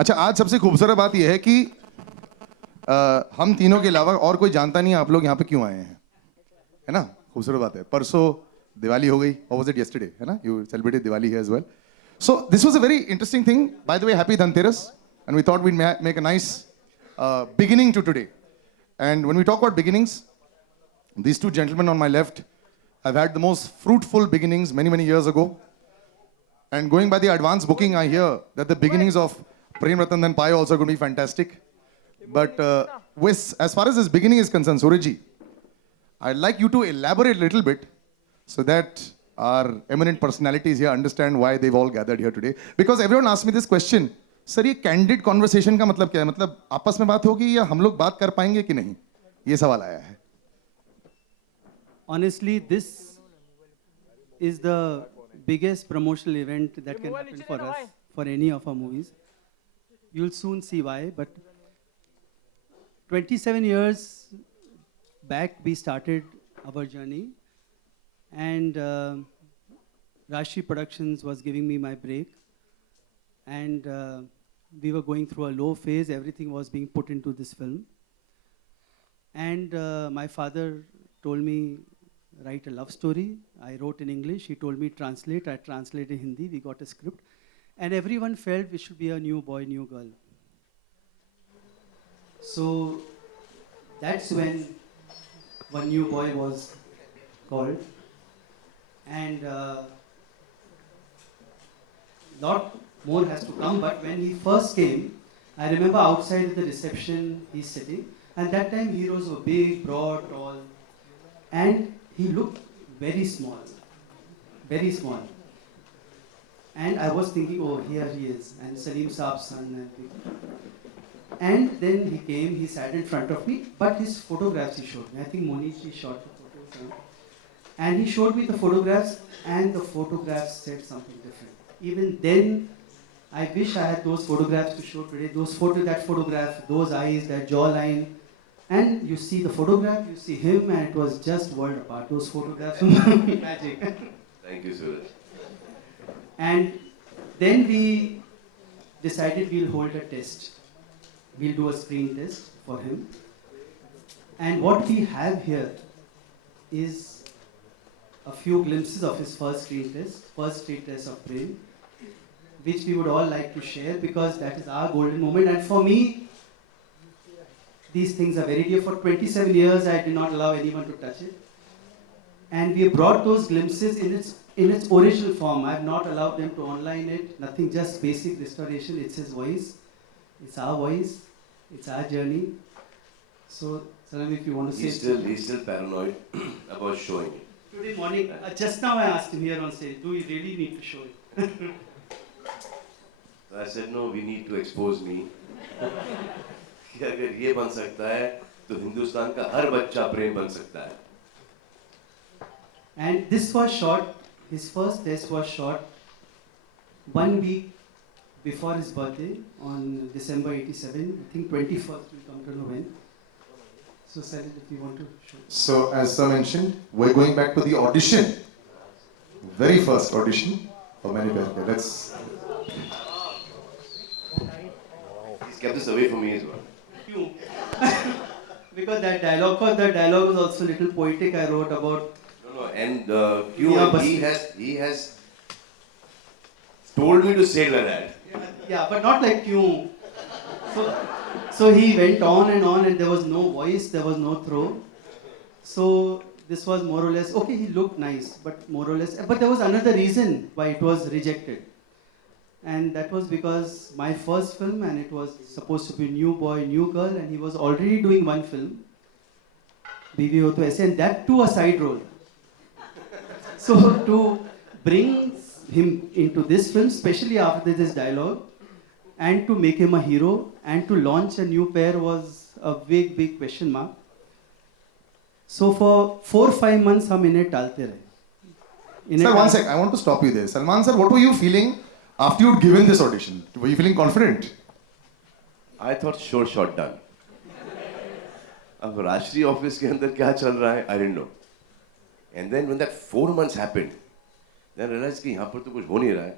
अच्छा, आज सबसे खूबसूरत बात यह है कि हम तीनों के अलावा और कोई जानता नहीं है आप लोग यहाँ पे क्यों आए हैं, है ना? खूबसूरत बात है। परसों दिवाली हो गई, और वाज इट यस्टरडे, है ना? You celebrated Diwali here as well. So this was a very interesting thing. By the way, happy Dhanteras, and we thought we'd make a nice beginning to today. And when we talk about beginnings, these two gentlemen on my left have had the most fruitful beginnings many, many years ago. And going by the advance booking, I hear that the beginnings of Prem Ratan Dhan Pai also going to be fantastic. But as far as this beginning is concerned, Surajji, I'd like you to elaborate a little bit so that our eminent personalities here understand why they've all gathered here today. Because everyone asked me this question, sir ये candid conversation का मतलब क्या है? मतलब आपस में बात होगी या हम लोग बात कर पाएंगे कि नहीं, ये सवाल आया है. Honestly, this is the biggest promotional event that can happen for us, for any of our movies. You'll soon see why, but 27 years back we started our journey, and Rashi Productions was giving me my break, and we were going through a low phase. Everything was being put into this film, and my father told me, write a love story. I wrote in English. He told me translate. I translated in Hindi. We got a script, and everyone felt we should be a new boy, new girl. So that's when one new boy was called, and lot more has to come. But when he first came, I remember outside the reception he's sitting, and that time heroes were big, broad, tall, and he looked very small, very small. And I was thinking, oh, here he is, and Salim Saab's son. And then he came, he sat in front of me, but his photographs he showed me. I think Monish, he shot the photos. And he showed me the photographs, and the photographs said something different. Even then, I wish I had those photographs to show today. That photograph, those eyes, that jawline. And you see the photograph, you see him, and it was just world apart. Those photographs were magic. Thank you, Suraj. And then we decided we'll hold a test. We'll do a screen test for him. And what we have here is a few glimpses of his first screen test of Prem, which we would all like to share because that is our golden moment. And for me, these things are very dear. For 27 years, I did not allow anyone to touch it. And we brought those glimpses in its original form. I have not allowed them to online it, nothing, just basic restoration. It's his voice, it's our voice, it's our journey. So, Salam, if you want to say... He's still paranoid about showing it. Today morning, just now I asked him here on stage, do you really need to show it? So I said, no, we need to expose me. कि अगर ये बन सकता है तो हिंदुस्तान का हर बच्चा प्रेम बन सकता है. And this was shot, his first test was shot 1 week before his birthday on December 87. I think 21st, we'll come to know when. So, Salil, if you want to show. So, as Sir mentioned, we're going back to the audition. Very first audition of Mani Pyar Kiya. Let's... He's kept this away from me as well. Because that dialogue was also a little poetic. I wrote about... No, and he has told me to say like that. Yeah, but not like you. So he went on, and there was no voice, there was no throw. So this was more or less, okay, he looked nice, but more or less, but there was another reason why it was rejected. And that was because my first film, and it was supposed to be New Boy, New Girl, and he was already doing one film, Bibi Ho To Aise, and that too a side role. So to bring him into this film, especially after this dialogue, and to make him a hero, and to launch a new pair was a big, big question mark. So for 4-5 months, हम इन्हें टालते रहे. Sir, one sec, I want to stop you there. Salman sir, what were you feeling after you'd given this audition? Were you feeling confident? I thought sure shot done. अब राष्ट्रीय office के अंदर क्या चल रहा है, I didn't know. And then when that 4 months happened, then I realized कि यहाँ पर तो कुछ हो नहीं रहा है.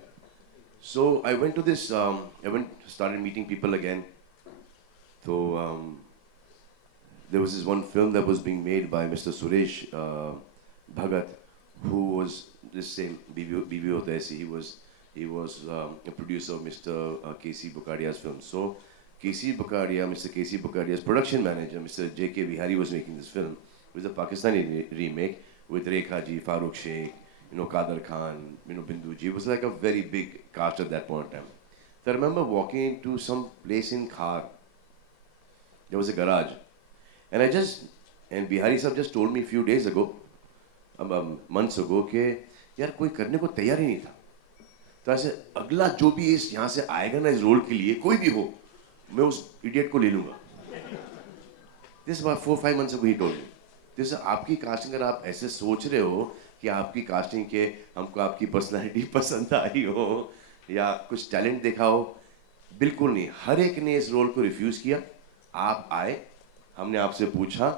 So I went to this. Started meeting people again. So there was this one film that was being made by Mr. Suresh Bhagat, who was this same BB Hota Aisi. He was a producer of Mr. K.C. Bukadia's film. So Mr. K.C. Bukadia's production manager, Mr. J.K. Vihari, was making this film. It was a Pakistani remake with Rekha Ji, Farooq Sheikh, Kader Khan, Bindu Ji. It was like a very big cast at that point in time. So I remember walking into some place in Khar. There was a garage. And Bihari Sahab just told me a few days ago, months ago, कि यार कोई करने को तैयार ही नहीं था. तो ऐसे अगला जो भी इस यहाँ से आएगा ना इस रोल के लिए कोई भी हो, मैं उस इडियट को ले लूँगा. This about 4-5 months ago he told me. This आपकी कास्टिंग अगर आप ऐसे सोच रहे हो कि आपकी कास्टिंग के हमको आपकी पर्सनालिटी पसंद आई हो या कुछ टैलेंट देखा हो, बिल्कुल नहीं. हर एक ने इस रोल को रिफ्यूज़ किया. आप आए, हमने आपसे पूछा,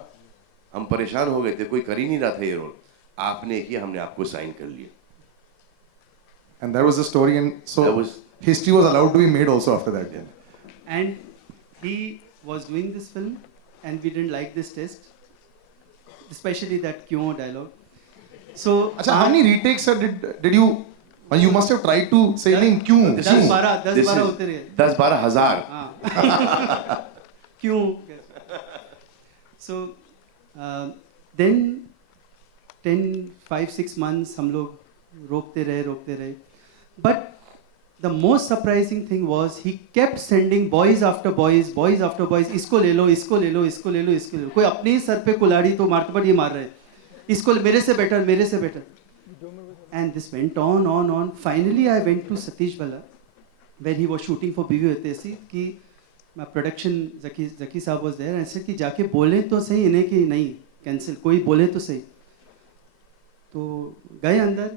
हम परेशान हो गए थे, कोई कर ही नहीं रहा था ये रोल. आपने किया, हमने आपको साइन कर लिया. And that was the story, and so That was- history was allowed to be made also after that. And he was doing this film, and we didn't like this test, especially that "क्यों" dialogue. So अच्छा, how many retakes sir did you? You must have tried to say name क्यों? This दस is- बारह this is होते रहे. 10-12 हज़ार. हाँ. क्यों? So then 5-6 months हम लोग रोकते रहे. But the most surprising thing was he kept sending boys after boys. इसको ले लो. कोई अपने ही सर पे कुल्हाड़ी तो मारते पर ये मार रहे. इसको मेरे से better. And this went on. Finally I went to Satish Bala, where he was shooting for BB Hota Aisi, कि production Zaki साहब was there, and I said कि जाके बोले तो सही इन्हें कि नहीं cancel, कोई बोले तो सही. तो गए अंदर,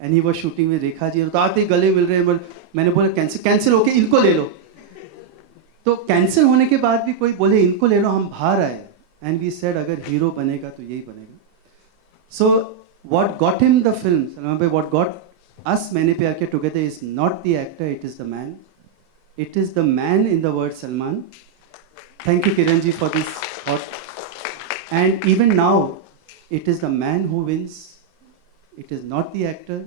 and he was shooting with Rekha ji. तो आते ही गले मिल रहे हैं. मैंने बोला कैंसिल होके इनको ले लो. तो कैंसिल होने के बाद भी कोई बोले इनको ले लो, हम बाहर आए. And we said अगर हीरो बनेगा तो यही बनेगा. So what got him the film, Salman bhai, what got us Maine Pyar Kiya together is not the actor, it is the man. It is the man in the word Salman. Thank you Kiran ji for this thought. And even now, it is the man who wins. It is not the actor.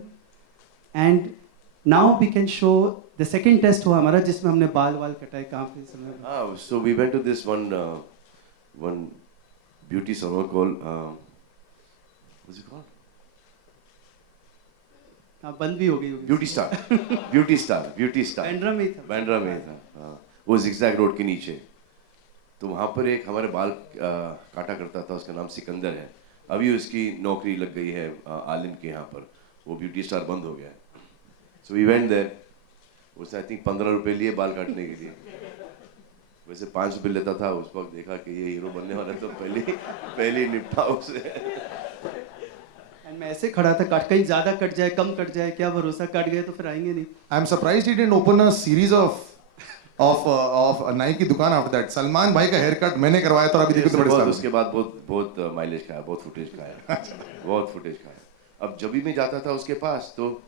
And now we can show the second test हुआ हमारा जिसमें हमने बाल कटाए कहाँ पे Salman bhai? So we went to this one beauty salon called what's it called? हाँ बंद भी हो गई होगी. Beauty Star. बैंड्रा में ही था. बैंड्रा में था. हाँ, वो zigzag रोड के नीचे. तो वहाँ पर एक हमारे बाल काटा करता था, उसका नाम सिकंदर है. अभी उसकी नौकरी लग गई है आलिम के यहाँ पर. वो ब्यूटी स्टार बंद हो गया है. So we went there. उसने I think 15 रुपए लिए बाल काटने के लिए. वैसे 5 रुपए लेता था. उस वक्त देखा कि ये हीरो बनने वाला है तो पहले निपटा उसे. And मैं ऐसे खड़ा था, कहीं ज़्यादा कट जाए, कम कट जाए, क्या भरोसा, कट गए तो फिर आएंगे नहीं. I'm surprised he didn't open a series of नाई की दुकान after that. सलमान भाई का हेयर कट मैंने करवाया था और अभी देखो तो बड़े साल. उसके बाद बहुत माइलेज खाया, बहुत फुटेज खाया. अब जब भी मैं जाता था उसके पास तो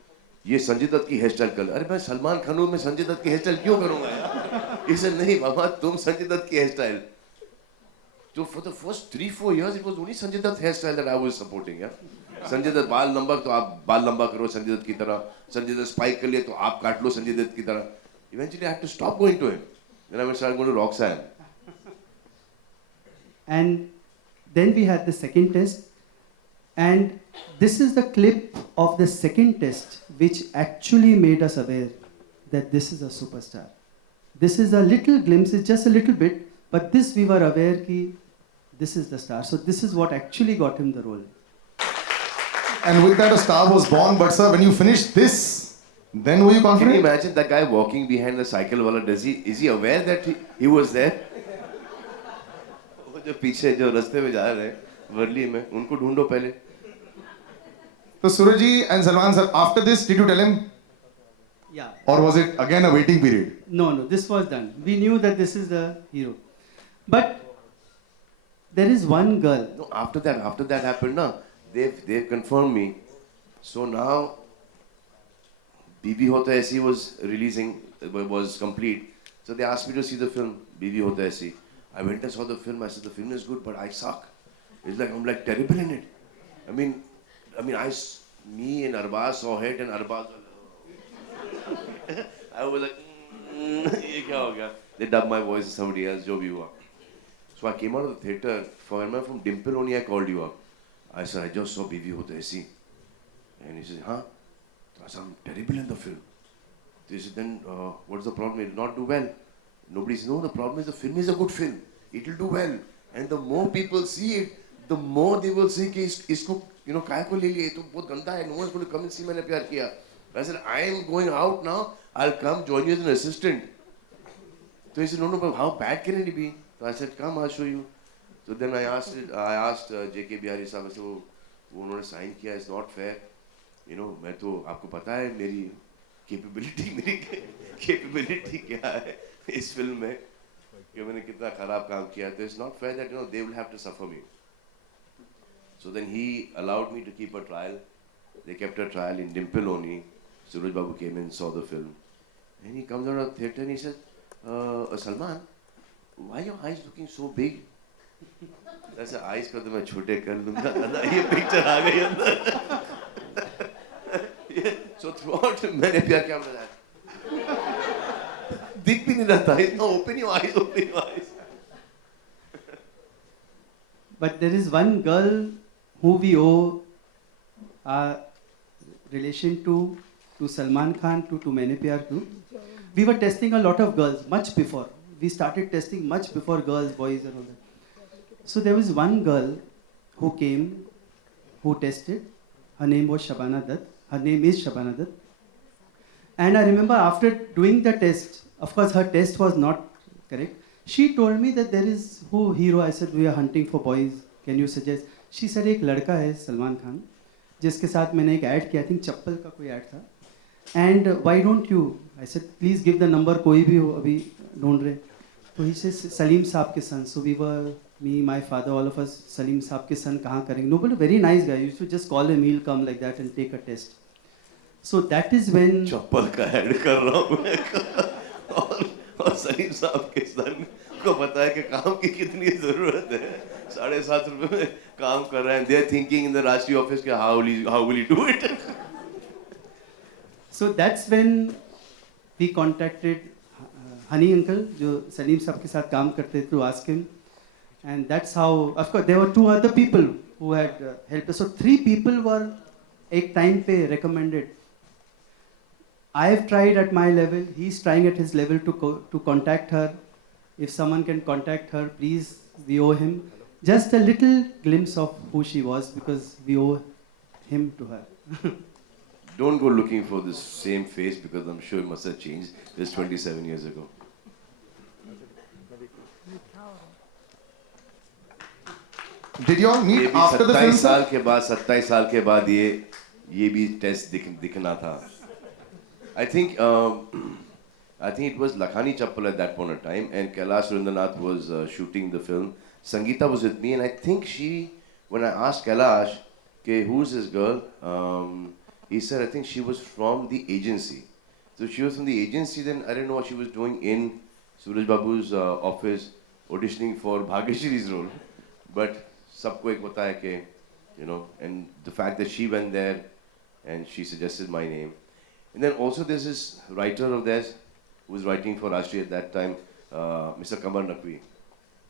ये संजय दत्त की हेयर स्टाइल कर. अरे मैं सलमान खान हूँ, मैं संजय दत्त की हेयर स्टाइल क्यों करूँगा यार? इसे नहीं बाबा, तुम संजय दत्त की hairstyle. So for the first 3-4 years it was only Sanjay Dutt hairstyle that I was supporting. Yeah, Sanjay Dutt बाल लंबा तो आप बाल लंबा करो संजय दत्त की तरह. संजय दत्त स्पाइक कर लिए तो आप काट लो संजय दत्त की तरह. Eventually I had to stop going to him. Then I started going to Roxanne. And then we had the second test, and this is the clip of the second test which actually made us aware that this is a superstar. This is a little glimpse, it's just a little bit, but this we were aware that this is the star. So this is what actually got him the role. And with that a star was born. But sir, when you finished this, then were you Can you confident? imagine that guy walking behind the cycle wala? Is he aware that he was there? वो जो पीछे जो रास्ते में जा रहे हैं वर्ली में, उनको ढूंढो पहले. So Surajji and Salman sir, after this, did you tell him, Yeah. or was it again a waiting period? No, this was done. We knew that this is the hero. But there is one girl. No, after that happened, na, they've confirmed me. So now Bibi Hota Aisi was releasing, was complete. So they asked me to see the film, Bibi Hota Aisi. I went and saw the film. I said, the film is good, but I suck. It's like, I'm like terrible in it. I mean, me and Arbaz saw it, and Arbaz, I was like, ये क्या हो गया? They dubbed my voice as somebody else, जो भी हुआ. So I came out of the theatre. From Dimple only I called you up. I said, I just saw Bibi Hota Aisi. And he said, huh? I said, I'm terrible in the film. They said, then what's the problem? It will not do well. Nobody said, no, the problem is the film is a good film. It will do well. And the more people see it, the more they will say कि इसको काय को ले लिए तो बहुत गंदा है. No one's going to come and see मैंने प्यार किया. I said, I am going out now. I'll come join you as an assistant. So he said, no, but how bad can it be? So I said, come, I'll show you. So then I asked J.K. Bihari साहब, I said, वो उन्होंने sign किया, it's not fair. मैं तो आपको पता है मेरी capability क्या है इस film में कि मैंने कितना खराब काम किया. तो it's not fair that they will have to suffer me. So then he allowed me to keep a trial. They kept a trial in Dimple only. Suraj Babu came in, saw the film, and he comes out of the theatre and he says, Salman, why are your eyes looking so big? I said, eyes को तो मैं छोटे कर लूँगा. ये picture आ गई अंदर. So throughout मैंने प्यार किया मैंने दिख भी नहीं रहा था. No, open your eyes, open your eyes. But there is one girl who we owe our relation to Salman Khan, to Maine Pyar Kiyu. We were testing a lot of girls much before. We started testing much before girls, boys and all that. So there was one girl who came, who tested. Her name was Shabana Dutt. Her name is Shabana Dutt. And I remember after doing the test, of course her test was not correct. She told me that there is who hero. I said, we are hunting for boys. Can you suggest? She said, एक लड़का है सलमान खान जिसके साथ मैंने एक add किया. I think चप्पल का कोई ऐड था. And why don't you? I said, please give the number. कोई भी हो अभी ढूंढ रहे. तो he says, सलीम साहब के son. So we were, me, my father, all of us, Salim साहब के son कहाँ करेंगे? Nobody, very nice guy. You should just call him. He'll come like that and take a test. So that is when. चप्पल का add कर रहा हूँ मैं और सलीम साहब के son को पता है कि काम की कितनी ज़रूरत है. 7.5 रुपए में काम कर रहे हैं. They are thinking in the राष्ट्रीय office कि how will he do it? So that's when we contacted Honey Uncle, जो सलीम साहब के साथ काम करते थे, to ask him. And that's how, of course, there were 2 other people who had helped us. So 3 people were एक time पे recommended. I have tried at my level. He's trying at his level to contact her. If someone can contact her, please, we owe him just a little glimpse of who she was because we owe him to her. Don't go looking for this same face because I'm sure it must have changed. This 27 years ago. Did you all ये meet भी after the film? 27 साल के बाद 27 साल के बाद ये भी टेस्ट दिखना था. I think it was Lakhani Chappal at that point of time, and Kailash Surendranath was shooting the film. Sangeeta was with me, and I think when I asked Kailash, okay, who's this girl? He said, I think she was from the agency. So she was from the agency, then I didn't know what she was doing in Suraj Babu's office, auditioning for Bhagyashree's role. But sabko ek hota hai ke, and the fact that she went there and she suggested my name. And then also there's this writer of theirs who was writing for Rashtriya at that time, Mr. Kamar Naqvi.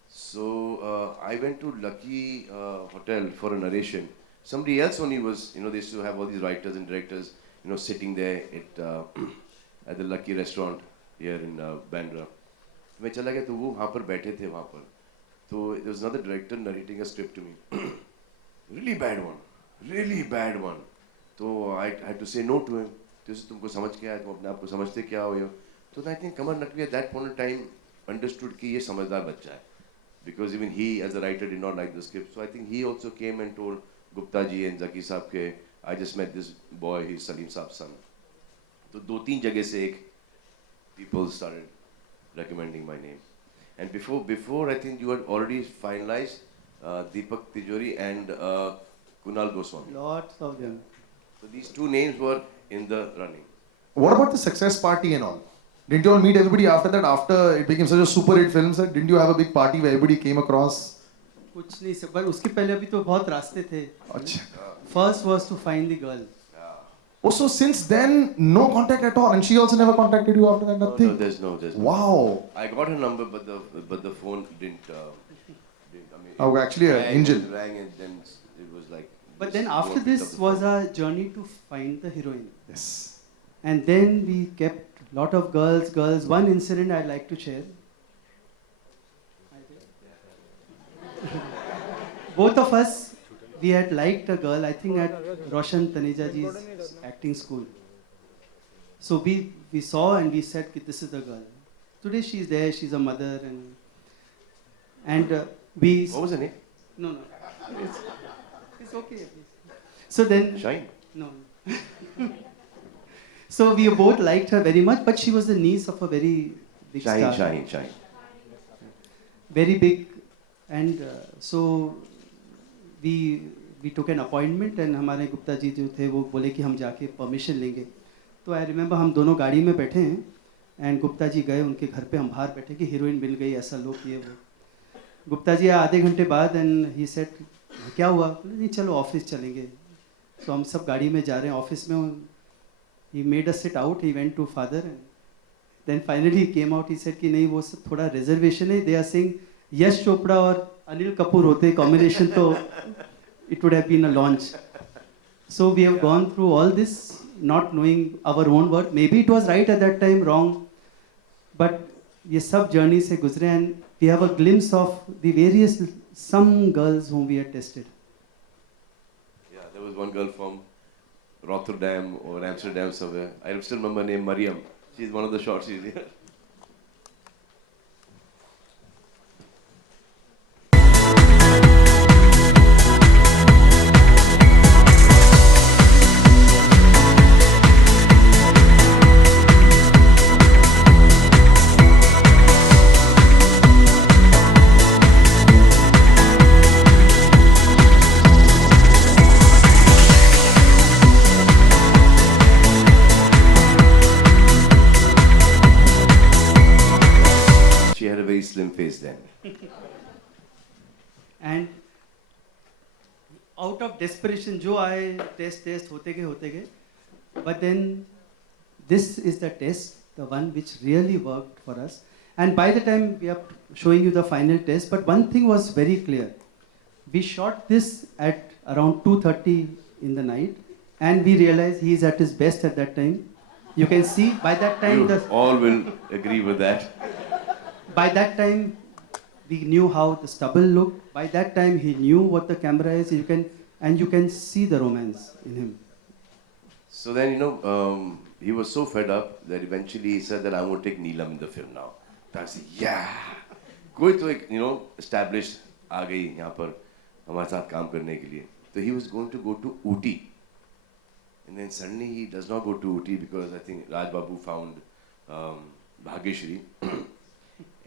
So I went to Lucky Hotel for a narration. Somebody else only was, they used to have all these writers and directors, sitting there at the Lucky restaurant here in Bandra. मैं चला गया तो वो वहाँ पर बैठे थे वहाँ पर. So there was another director narrating a script to me. Really bad one. So I had to say no to him. तो तुमको समझ क्या है, तुम अपने आप को समझते क्या हो यो? So I think Kamar Naqvi at that point in time understood कि ये समझदार बच्चा है. Because even he as a writer did not like the script. So I think he also came and told Gupta ji and Zaki साहब के, I just met this boy, he's Salim साहब's son. तो 2-3 जगह से people started recommending my name. And before I think you had already finalized Deepak Tijori and Kunal Goswami. Lots of them. So these 2 names were in the running. What about the success party and all? Didn't you all meet everybody after that? After it became such a super hit film, sir, didn't you have a big party where everybody came across? कुछ नहीं sir, पर उसके पहले अभी तो बहुत रास्ते थे. Achha. First was to find the girl. Oh, so since then, no contact at all, and she also never contacted you after that. No, Nothing. there's no. Wow. I got her number, but the phone didn't. I mean, Oh, actually, an angel. rang and then it was like. But just then no after one picked this up the was phone. our journey to find the heroine. Yes. And then we kept lot of girls. One incident I'd like to share. Both of us, we had liked a girl, I think at Roshan Taneja ji's acting school. So we saw and we said, this is the girl. Today she's there, she's a mother, and we. What was her name? No, it's okay. So then. Shine. No. So we both liked her very much, but she was the niece of a very big star. Shine. Very big, and so we took an appointment, and हमारे गुप्ता जी जो थे वो बोले कि हम जाके permission लेंगे. तो आई रिमेंबर हम दोनों गाड़ी में बैठे हैं, एंड गुप्ता जी गए उनके घर पे, हम बाहर बैठे कि हीरोइन मिल गई, ऐसा लोग ये वो. गुप्ता जी आधे घंटे बाद, एंड ही सेड क्या हुआ? नहीं चलो ऑफिस चलेंगे. तो हम सब गाड़ी में जा रहे हैं ऑफिस में. He made us sit out. He went to father, and then finally he came out. He said कि नहीं वो सब थोड़ा reservation है. They are saying Yash Chopra और अनिल कपूर होते combination तो it would have been a launch. So we have gone through all this, not knowing our own worth. Maybe it was right at that time, wrong. But ये सब journey से गुजरे, and we have a glimpse of the various some girls whom we had tested. Yeah, there was one girl from Rotterdam or Amsterdam somewhere. I still remember her name, Mariam. She's one of the shots she's here. She had a very slim face then. And out of desperation, जो आए test होते गए, but then this is the test, the one which really worked for us. And by the time we are showing you the final test, but one thing was very clear. We shot this at around 2:30 in the night, and we realized he is at his best at that time. You can see by that time You all will agree with that. by that time we knew how the stubble looked. By that time he knew what the camera is. You can see the romance in him. So then, he was so fed up that eventually he said that I'm going to take Neelam in the film now. So I said, yeah. कोई तो एक, established आ गई यहाँ पर हमारे साथ काम करने के लिए. So he was going to go to Ooty. And then suddenly he does not go to Ooty because I think Raj Babu found Bhagyashri.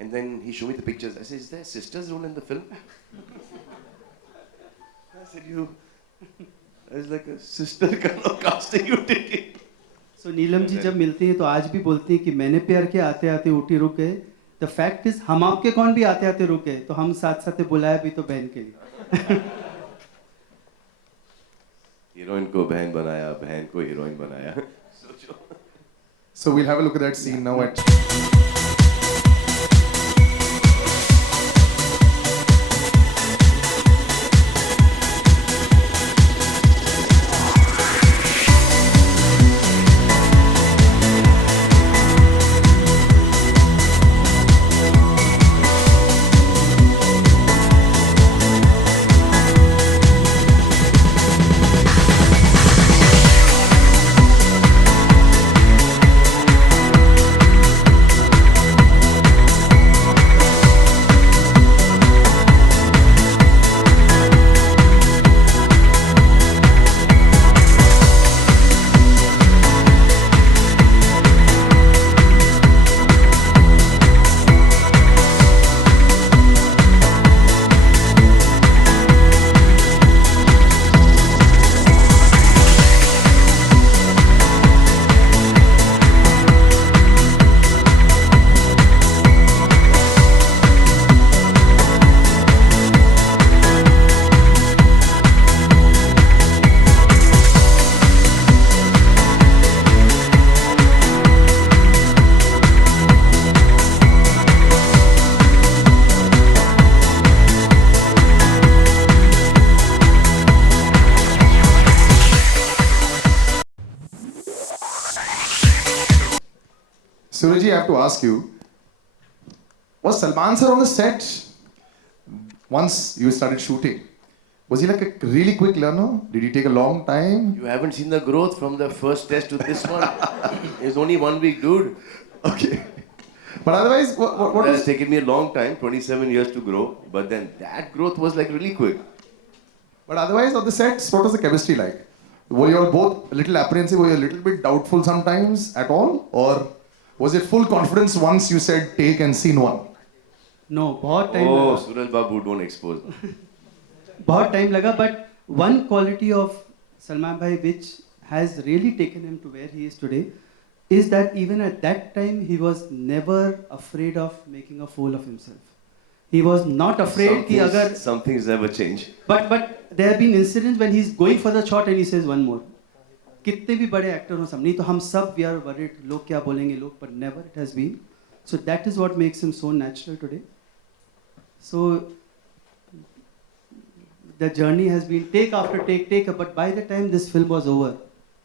And then he showed me the pictures. I said, is there a sister's role in the film? I said, it's like a sister kind of casting you taking. So Neelam ji जब मिलती हैं तो आज भी बोलती हैं कि मैंने प्यार किया, आते आते ऊटी रुक गए. The fact is हम आपके कौन भी आते आते रुक गए, तो हम साथ साथ बुलाया भी तो बहन के लिए. हीरोइन को बहन बनाया, बहन को हीरोइन बनाया. सोचो. So we'll have a look at that scene now at Surajji, I have to ask you, was Salman sir on the set once you started shooting? Was he like a really quick learner? Did he take a long time? You haven't seen the growth from the first test to this one. It's only 1 week, dude. Okay. But otherwise, what It has was... taken me a long time, 27 years to grow, but then that growth was like really quick. But otherwise, on the sets, what was the chemistry like? Were you all both a little apprehensive? Were you a little bit doubtful sometimes at all? Or was it full confidence once you said take and scene one? No, बहुत time Oh, लगा. Suraj Babu, don't expose. बहुत time लगा, but one quality of Salman bhai which has really taken him to where he is today is that even at that time he was never afraid of making a fool of himself. He was not afraid कि अगर Some things never change. but there have been incidents when he's going for the shot and he says one more. कितने भी बड़े actor हो सब नहीं तो हम सब we are worried लोग क्या बोलेंगे लोग but never it has been. So that is what makes him so natural today. So the journey has been take after take, but by the time this film was over,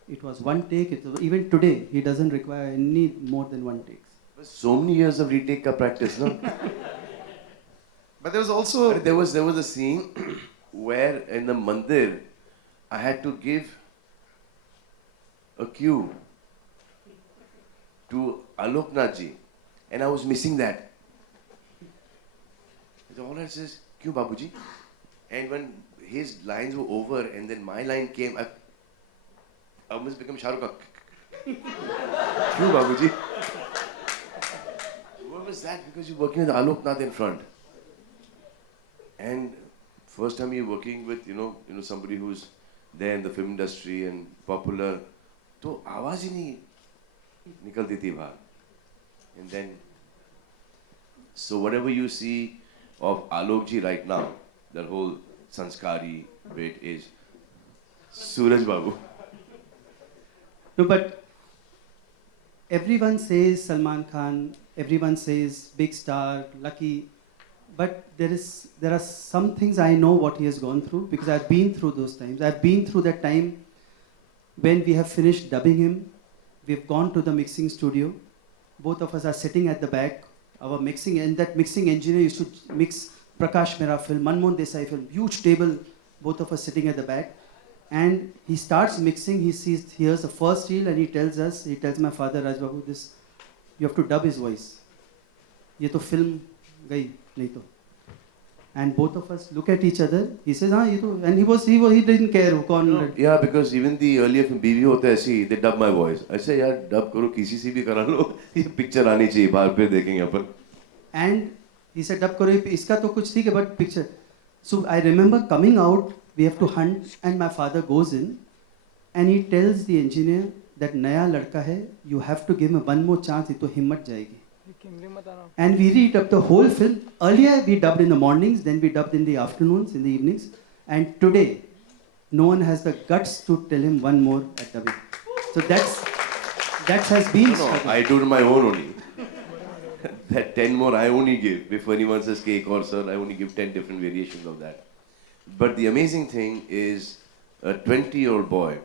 it was one take. It was, even today, he doesn't require any more than one take. So many years of retake ka practice, no? But there was also... But there was a scene where in the mandir, I had to give a cue to Alok Nath ji, and I was missing that. So all I says, "Kyun Babuji?" And when his lines were over, and then my line came, I almost became Shah Rukh Khan. "Kyun Babuji?" What was that? Because you're working with Alok Nath in front. And first time you're working with, you know somebody who's there in the film industry and popular, तो आवाज ही नहीं निकलती थी बाहर. And then, so whatever you see of Alok ji right now, that whole sanskari bit is Suraj Babu. No, but everyone says Salman Khan, everyone says big star, lucky, but there are some things I know what he has gone through because I've been through those times. I've been through that time when we have finished dubbing him. We've gone to the mixing studio. Both of us are sitting at the back. Our mixing, and that mixing engineer used to mix Prakash Mehra film, Manmohan Desai film, huge table, both of us sitting at the back. And he starts mixing, he hears the first reel and he tells my father, Raj Babu, this, you have to dub his voice. ये तो film गई नहीं तो. And both of us look at each other. He says, हाँ ये तो, and he didn't care वो कौन. Yeah, because even the earlier film बीवी होता है ऐसी, they dub my voice. I say यार dub करो किसी से भी करा लो, ये picture आनी चाहिए बाहर पे देखेंगे अपन. And he said, dub करो इसका तो कुछ ठीक है but picture. So I remember coming out, we have to hunt, and my father goes in, and he tells the engineer that नया लड़का है, you have to give him one more chance, ये तो हिम्मत जाएगी. And we read the whole film. Earlier we dubbed in the mornings, then we dubbed in the afternoons, in the evenings. And today, no one has the guts to tell him one more at dubbing. So that has been. No, I do it my own only. That 10 more I only give. Before anyone says cake or sir, I only give 10 different variations of that. But the amazing thing is, a 20-year-old boy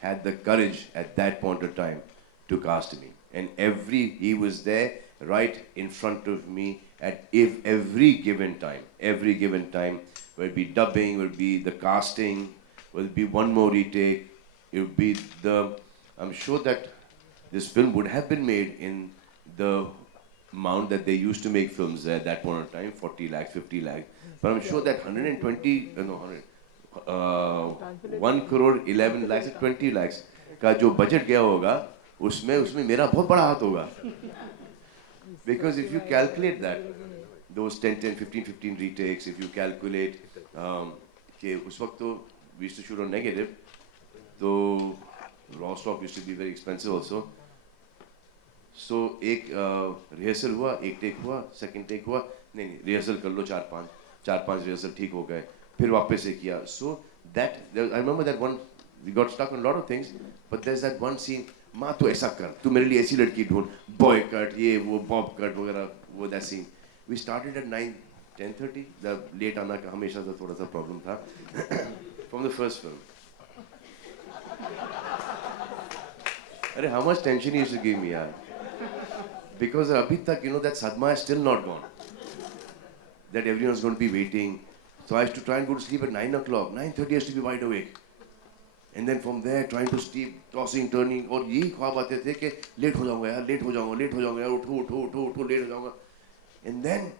had the courage at that point of time to cast me. And he was there right in front of me at every given time, whether it be dubbing, whether it be the casting, whether it be one more retake, it would be I'm sure that this film would have been made in the amount that they used to make films at that point of time, 40 lakhs, 50 lakhs. But I'm sure that 1 crore 11 lakhs, 20 lakhs का जो budget गया होगा, उसमें मेरा बहुत बड़ा हाथ होगा. Because if you calculate that, those 10, 15 retakes, if you calculate कि उस वक्त तो we used to shoot on negative, तो raw stock used to be very expensive also. So एक rehearsal हुआ, एक take हुआ, second take हुआ, नहीं rehearsal कर लो 4-5 rehearsal ठीक हो गए, फिर वापस से किया. So I remember that one, we got stuck on a lot of things, but there's that one scene, माँ तू ऐसा कर, तू मेरे लिए ऐसी लड़की ढूंढ, boy cut, ये वो bob cut वगैरह, वो that scene. We started at 10:30. The late आना का हमेशा से थोड़ा सा problem था from the first film. अरे how much tension he used to give me यार. Because abhi tak, you know, that sadma is still not gone. That everyone's going to be waiting. So I used to try and go to sleep at 9 o'clock. 9:30 I used to be wide awake. And then from there trying to sleep, tossing, turning. और यही ख्वाब आते थे कि late हो जाऊंगा यार, late हो जाऊंगा, लेट हो जाऊंगा यार, उठो उठो उठो उठो, लेट हो जाऊंगा. And then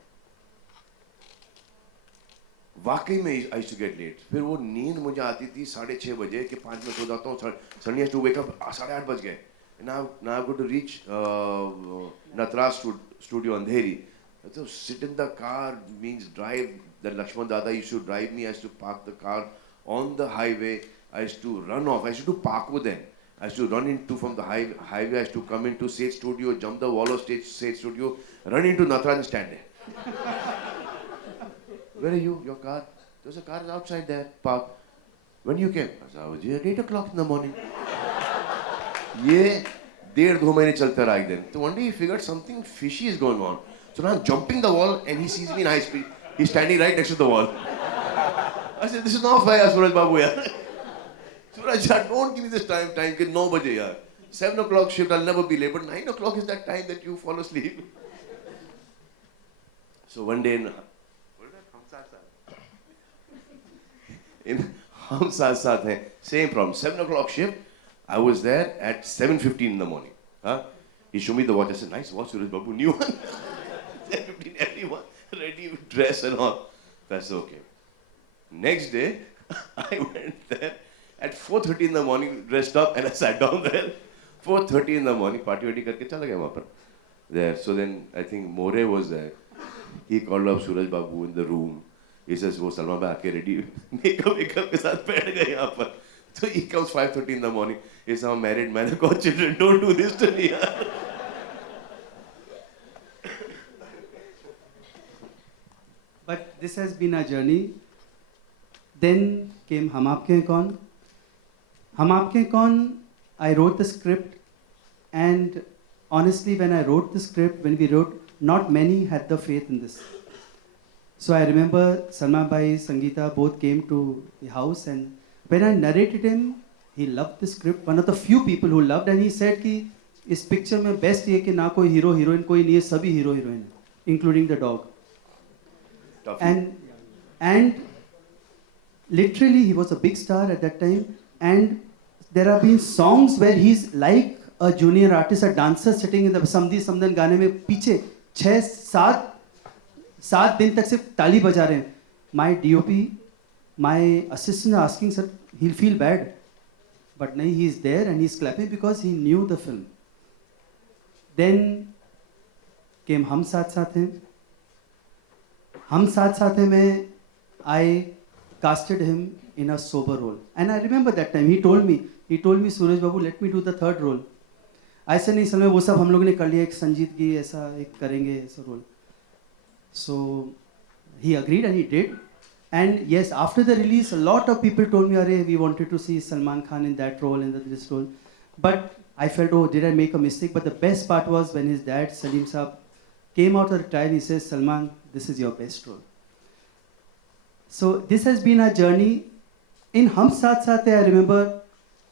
वाकई में I used to get late. फिर वो नींद मुझे आती थी 6:30 बजे कि 5 में सो जाता हूँ. Suddenly I have to wake up 8:30 बज गए. Now I've got to reach Natras studio Andheri. So sit in the car means drive. The Lakshman Dada used to drive me. I used to park the car on the highway. I used to run off. I used to do parkour then. I used to run into from the highway. I used to come into State Studio, jump the wall of State Studio, run into Natras and stand there. Where are you? Your car? There's a car outside there, parked. When you came? I said, I was here at 8 o'clock in the morning. ये 1.5-2 महीने चलता रहा एक दिन. So one day he figured something fishy is going on. So now I'm jumping the wall and he sees me in high speed. He's standing right next to the wall. I said, this is not fair, Suraj Babu yaar. Suraj yaar, don't give me this time. Get 9 baje yaar. 7 o'clock shift, I'll never be late. But 9 o'clock is that time that you fall asleep. So one day in Hum Saath Saath Hain, same problem. 7 o'clock shift. I was there at 7:15 in the morning. Huh? He showed me the watch. I said, nice watch, Suraj Babu, new one. 7:15, everyone ready, dress and all. That's okay. Next day, I went there at 4:30 in the morning, dressed up, and I sat down there. 4:30 in the morning, party karke chala gaya wahan par. There. So then, I think More was there. He called up Suraj Babu in the room. He says, "वो सलमान भाई आके ready, makeup के साथ बैठ गए यहाँ पर." So he comes 5:30 in the morning. He says, "I'm married man, I've got children. Don't do this to me." But this has been a journey. Then came Hum Aapke Hain Kaun. Hum Aapke Hain Kaun, I wrote the script, and honestly, when I wrote the script, when we wrote, not many had the faith in this. So I remember Salman Bhai, Sangeeta both came to the house, and when I narrated him, he loved the script. One of the few people who loved, and he said कि इस picture में best ये कि ना कोई hero heroine कोई नहीं है, सभी hero heroine है, including the dog. And literally he was a big star at that time, and there have been songs where he's like a junior artist, a dancer sitting in the Samdi Samdan गाने में पीछे 6-7 दिन तक सिर्फ ताली बजा रहे हैं. My DOP, my assistant asking, sir, he'll feel bad, but nahi, he's there and he's clapping because he knew the film. Then came Hum Saath Saath Hain. Hum Saath Saath Hain mein I casted him in a sober role, and I remember that time he told me, Suraj Babu, let me do the third role. ऐसे नहीं समय वो सब हम लोगों ने कर लिया, एक संजीदगी ऐसा एक करेंगे ऐसा role. So he agreed and he did. And yes, after the release, a lot of people told me, "Arey, we wanted to see Salman Khan in that role, in this role." But I felt, oh, did I make a mistake? But the best part was when his dad, Salim Saab, came out of the trial, he says, "Salman, this is your best role." So this has been our journey. In Hum Saath Saath Hain, I remember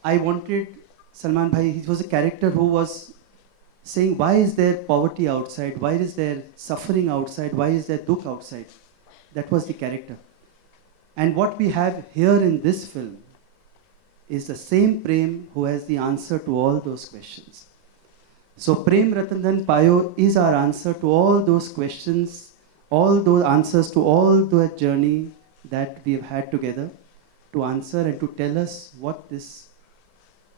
I wanted Salman Bhai, he was a character who was saying, why is there poverty outside? Why is there suffering outside? Why is there dukh outside? That was the character. And what we have here in this film is the same Prem who has the answer to all those questions. So Prem Ratan Dhan Payo is our answer to all those questions, all those answers to all the journey that we have had together, to answer and to tell us what this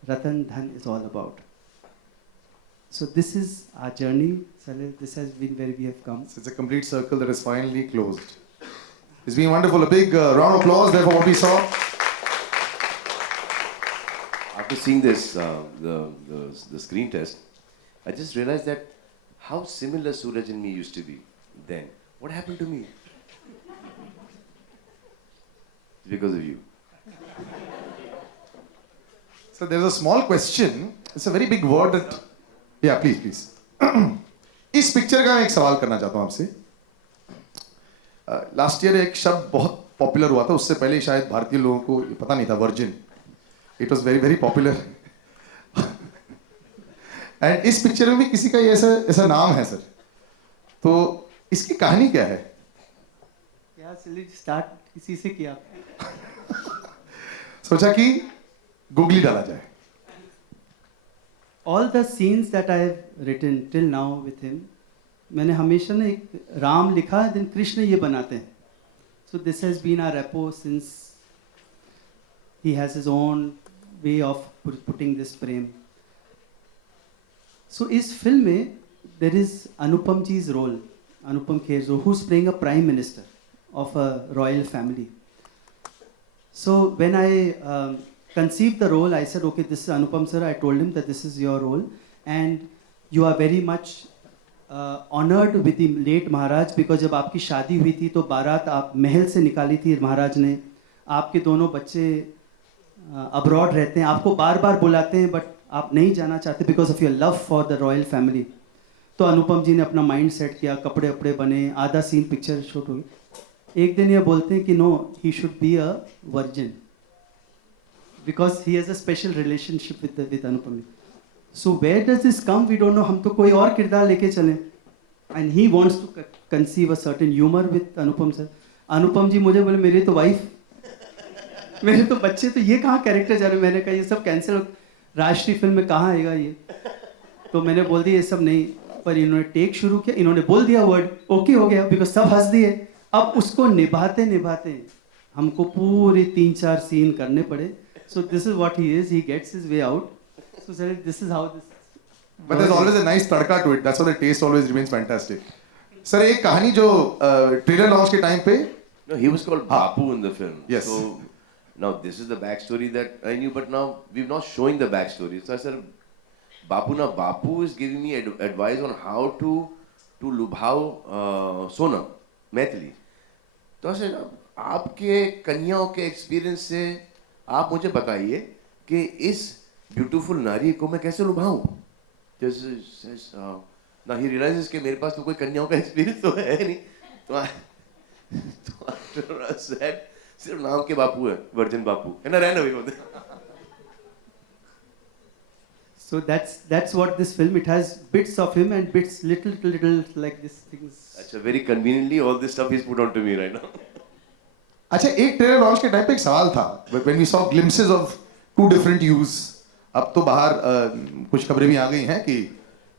Ratan Dhan is all about. So this is our journey, Salil. This has been where we have come. It's a complete circle that is finally closed. It's been wonderful. A big round of applause there for what we saw. After seeing this, the screen test, I just realized that how similar Suraj and me used to be then. What happened to me? It's because of you. So there's a small question. It's a very big word that... Yeah, please. इस picture का मैं एक सवाल करना चाहता हूँ आपसे. Last year एक शब्द बहुत पॉपुलर हुआ था, उससे पहले शायद भारतीय लोगों को पता नहीं था, virgin. It was very very popular. And इस पिक्चर में भी किसी का ये ऐसा ऐसा नाम है सर, तो इसकी कहानी क्या है? क्या स्टार्ट इसी से किया. सोचा कि गूगली डाला जाए. All the scenes that I have written till now with him, मैंने हमेशा ना एक राम लिखा देन कृष्ण ये बनाते हैं. So this has been our repo since he has his own way of putting this frame. So इस फिल्म में there is Anupam ji's role, Anupam Kher's role, who's playing a prime minister of a royal family. So when I conceived the role, I said, okay, this is Anupam sir. I told him that this is your role, and you are very much honored with the late Maharaj, because जब आपकी शादी हुई थी तो बारात आप महल से निकाली थी महाराज ने. आपके दोनों बच्चे अब्रॉड रहते हैं, आपको बार बार बुलाते हैं बट आप नहीं जाना चाहते because of your love for the royal family. तो अनुपम जी ने अपना माइंड सेट किया, कपड़े वपड़े बने, आधा सीन पिक्चर शूट हुई. एक दिन ये बोलते हैं कि no, he should be a virgin because he has a special relationship with Anupam. So where does this come, we don't know. हम तो कोई और किरदार लेके चले, and he wants to conceive a certain humour with Anupam sir. Anupam ji मुझे बोले मेरी तो वाइफ, मेरे तो बच्चे, तो ये कहाँ कैरेक्टर जा रहे. मैंने कहा ये सब कैंसिल, राष्ट्रीय फिल्म में कहाँ आएगा ये. तो मैंने बोल दिया ये सब नहीं, पर इन्होंने टेक शुरू किया, इन्होंने बोल दिया वर्ड, ओके हो गया, बिकॉज सब हंस दिए. अब उसको निभाते निभाते हमको पूरे 3-4 सीन करने पड़े. So this is what he is, he gets his way out. So sir this is how this. But there's always a nice tadka to it. That's why the taste always remains fantastic. Sir एक कहानी जो trailer launch के time पे, No, he was called Bapu in the film. Yes. So now this is the backstory that I knew, but now we've not showing the backstory. So I said, Bapu, now Bapu is giving me advice on how to lubhao Sonam, Maithili. तो I said, आपके कन्याओं के experience से आप मुझे बताइए कि इस ब्यूटीफुल नारी को मैं कैसे लुभाऊं. ना ही रियलाइजेस कि मेरे पास तो कोई कन्याओं का एक्सपीरियंस तो है नहीं. तो सिर्फ नाम के बापू है, वर्जिन बापू है ना, रहना भी बोलते. So that's what this film, it has bits of him and bits little like this things. अच्छा, very conveniently all this stuff is put onto me right now. अच्छा एक ट्रेलर लॉन्च के टाइम पे एक सवाल था, when we saw glimpses of two different yous. अब तो बाहर कुछ खबरें भी आ गई हैं कि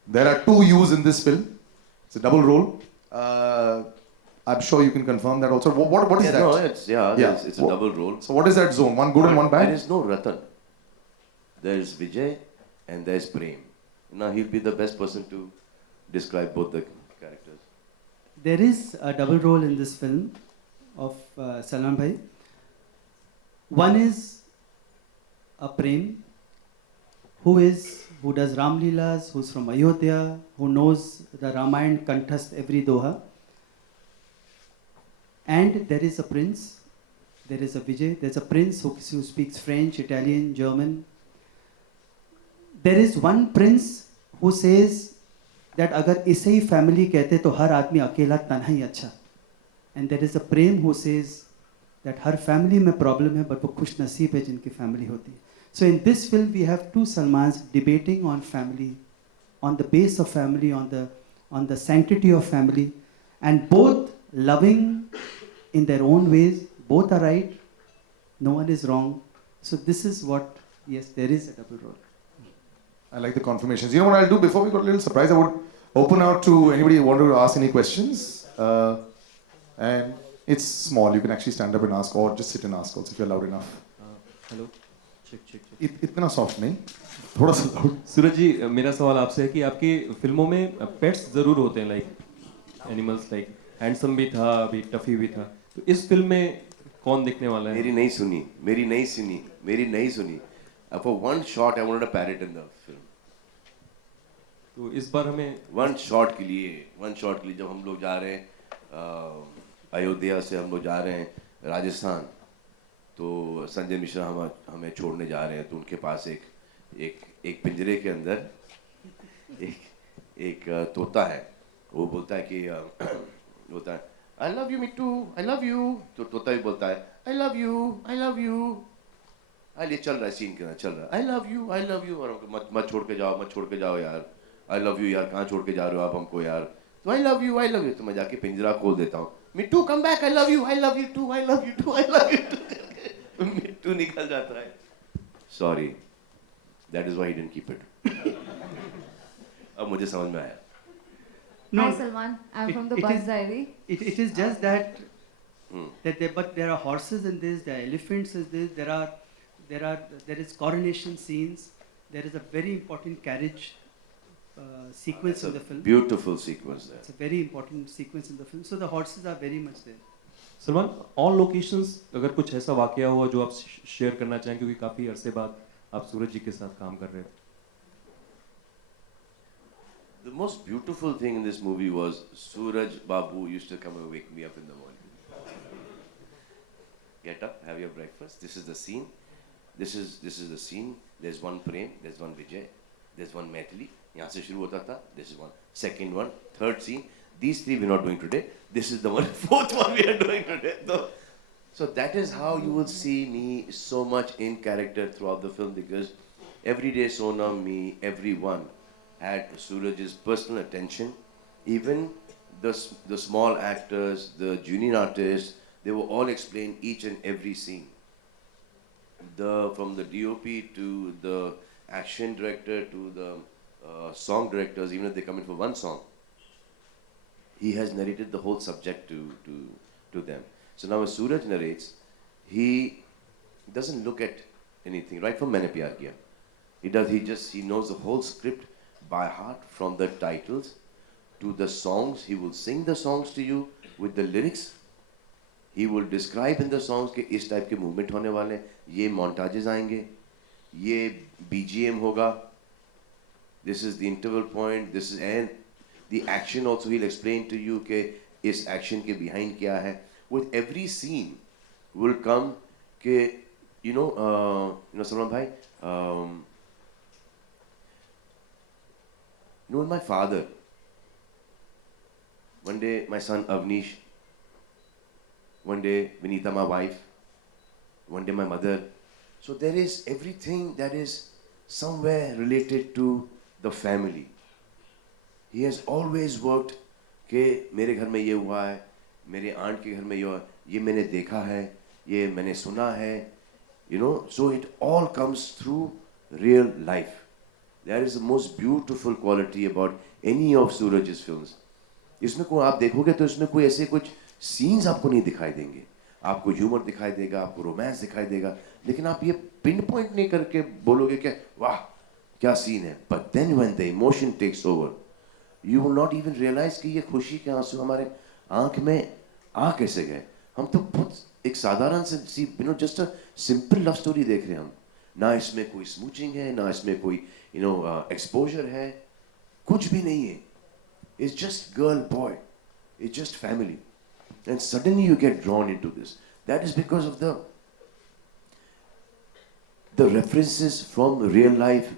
there are 2 yous in this film. It's a double role. I'm sure you can confirm that also. What is Yeah, that? no, it's a double role. So what is that zone? One good and one There bad? is no Ratan. There is Vijay and there is Prem. Now he'll be the best person to describe both the characters. There is a double role in this film of Salman Bhai. One is a Prem who does Ram Leelas, who's from Ayodhya, who knows the Ramayana Kanthast every doha. And there is a prince, there is a Vijay, there's a prince who speaks French, Italian, German. There is one prince who says that अगर इसे ही family कहते तो हर आदमी अकेला तन्हा ही अच्छा. And there is a Prem who says that her family में problem है but वो खुश नसीब है जिनकी family होती है. So in this film we have 2 Salmans debating on family, on the base of family, on the sanctity of family, and both loving in their own ways. Both are right, no one is wrong. So this is what, yes, there is a double role. I like the confirmations. You know what I'll do before we got a little surprise? I would open out to anybody who wanted to ask any questions. And it's small. You can actually stand up and ask, or just sit and ask also if you're loud enough. Hello, check. इतना soft नहीं, थोड़ा सा loud. सूरज जी, मेरा सवाल आपसे है कि आपकी फिल्मों में पेट्स जरूर होते हैं, लाइक एनिमल्स, लाइक हैंडसम भी था, अभी टफी भी था. तो इस फिल्म में कौन दिखने वाला है? मेरी नहीं सुनी. For one shot I wanted a parrot in the film. तो इस बार हमें one shot के लिए जब हम लोग जा रहे हैं अयोध्या से, हम लोग जा रहे हैं राजस्थान, तो संजय मिश्रा हमें छोड़ने जा रहे हैं. तो उनके पास एक पिंजरे के अंदर एक तोता है. वो बोलता है कि बोलता है आई love you Mittu, I love you. तो तोता भी बोलता है आई लव यू. ये चल रहा है सीन के अंदर चल रहा है, आई लव यू, और मत मत छोड़ के जाओ, मत छोड़ के जाओ यार, आई लव यू यार, कहाँ छोड़ के जा रहे हो आप हमको यार, तो आई लव यू, तो मैं जाके पिंजरा खोल देता हूँ, Mittu come back, I love you too, I love you too, I love you too, Mittu निकल जाता है, sorry, that is why he didn't keep it. अब मुझे समझ में आया। No, Hi Salman, I'm it- from the it Bus is- Diary. it is just that but there are horses in this, there are elephants in this, there is coronation scenes, there is a very important carriage sequence It's in a the film. beautiful sequence there. It's a very important sequence in the film. So the horses are very much there. Salman, on locations अगर कुछ ऐसा वाकया हुआ जो आप share करना चाहें, क्योंकि काफ़ी अरसे बाद आप सूरज जी के साथ काम कर रहे हो। The most beautiful thing in this movie was Suraj Babu used to come and wake me up in the morning. Get up, have your breakfast. This is the scene. This is the scene. There's one Prem, there's one Vijay, there's one Maithili. यहाँ से शुरू होता था. This is one. Second one, third scene. These three we're not doing today. This is the one, fourth one we are doing today. So that is how you will see me so much in character throughout the film, because every day Sonam, me, everyone had Suraj's personal attention. Even the small actors, the junior artists, they were all explained each and every scene. From the DOP to the action director to the song directors, even if they come in for one song, he has narrated the whole subject to them. So now when Suraj narrates, he doesn't look at anything. Right from Maine Pyar Kiya, he knows the whole script by heart, from the titles to the songs. He will sing the songs to you with the lyrics. He will describe in the songs कि इस type के movement होने वाले, ये montages आएंगे, ये BGM होगा, this is the interval point, this is, and the action also he'll explain to you कि इस action के behind क्या है. With every scene will come कि you know Salman bhai, with my father, one day my son Avnish, one day Vinita, my wife, one day my mother. So there is everything that is somewhere related to the family. He has always worked कि मेरे घर में ये हुआ है, मेरे aunt के घर में ये हुआ, ये मैंने देखा है, ये मैंने सुना है, so it all comes through real life. That is the most beautiful quality about any of Suraj's films. इसमें कोई आप देखोगे तो इसमें कोई ऐसे कुछ सीन्स आपको नहीं दिखाई देंगे, आपको ह्यूमर दिखाई देगा, आपको रोमांस दिखाई देगा, लेकिन आप ये पिन पॉइंट नहीं करके बोलोगे कि वाह क्या सीन है. But then when the emotion takes over, you will not even realize कि ये खुशी के आंसू हमारे आंख में आ कैसे गए. हम तो बहुत एक साधारण से just a simple love story देख रहे हैं हम. ना इसमें कोई स्मूचिंग है, ना इसमें कोई एक्सपोजर है, कुछ भी नहीं है. It's just girl, boy. It's just family. And suddenly you get drawn into this. That is because of the references from real life,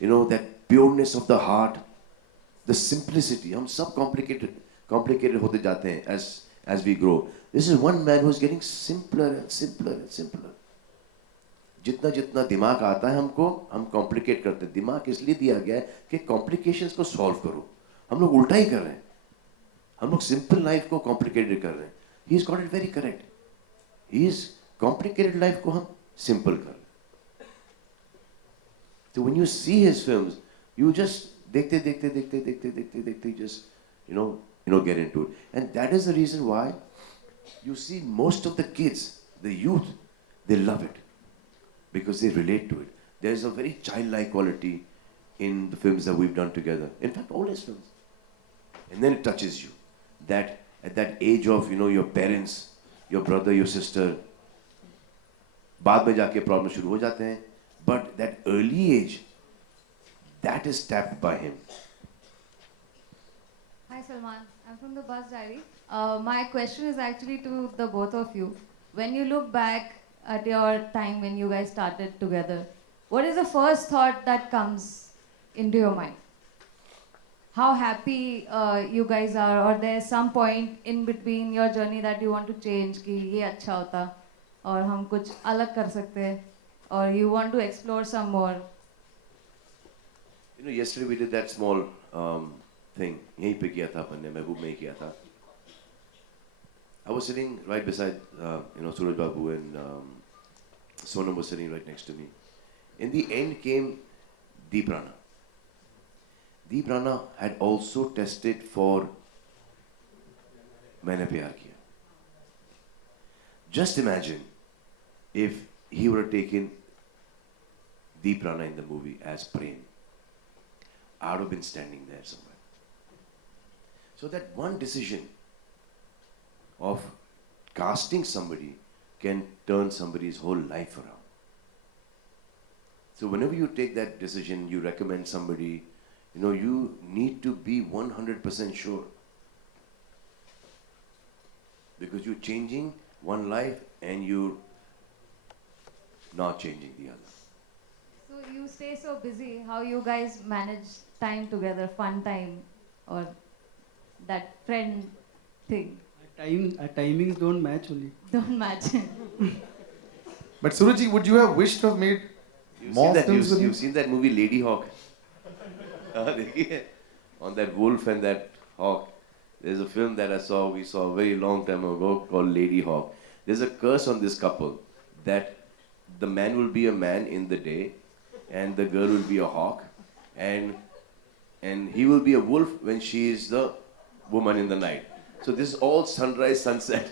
that pureness of the heart, the simplicity. हम सब complicated होते जाते हैं as we grow. This is one man who is getting simpler and simpler and simpler. जितना जितना दिमाग आता है हमको, हम कॉम्प्लिकेट करते हैं. दिमाग इसलिए दिया गया है कि कॉम्प्लिकेशंस को सॉल्व करो. हम लोग उल्टा ही कर रहे हैं. हम लोग सिंपल लाइफ को कॉम्प्लिकेटेड कर रहे हैं. He is got it very correct. He is complicated life को हम सिंपल कर रहे हैं. तो when you see his films, you just देखते just get into it. And that is the reason why you see most of the kids, the youth, they love it because they relate to it. There is a very childlike quality in the films that we've done together. In fact, all his films. And then it touches you. That at that age of your parents, your brother, your sister, बाद में जाके problem शुरू हो जाते हैं. But that early age, that is tapped by him. Hi Salman, I'm from the Bus Diary. My question is actually to the both of you. When you look back at your time when you guys started together, what is the first thought that comes into your mind? How happy you guys are, or there's some point in between your journey that you want to change कि ये अच्छा होता और हम कुछ अलग कर सकते हैं or you want to explore some more? You know, yesterday we did that small thing. यहीं पे किया था अपन ने, महबूब में ही किया था. I was sitting right beside, Suraj Babu, and Sonam was sitting right next to me. In the end came Deep Rana. Deep Rana had also tested for Maine Pyar Kiya. Just imagine if he would have taken Deep Rana in the movie as Prem. I would have been standing there somewhere. So that one decision of casting somebody can turn somebody's whole life around. So whenever you take that decision, you recommend somebody, you need to be 100% sure. Because you're changing one life and you're not changing the other. So you stay so busy. How you guys manage time together, fun time, or that friend thing? Our timings don't match only. Don't match. But Surajji, would you have wished to have made more films with him? You've seen that movie Lady Hawk? देखिए है? On that wolf and that hawk. There's a film that we saw a very long time ago called Lady Hawk. There's a curse on this couple that the man will be a man in the day and the girl will be a hawk, and he will be a wolf when she is the woman in the night. So this is all sunrise, sunset.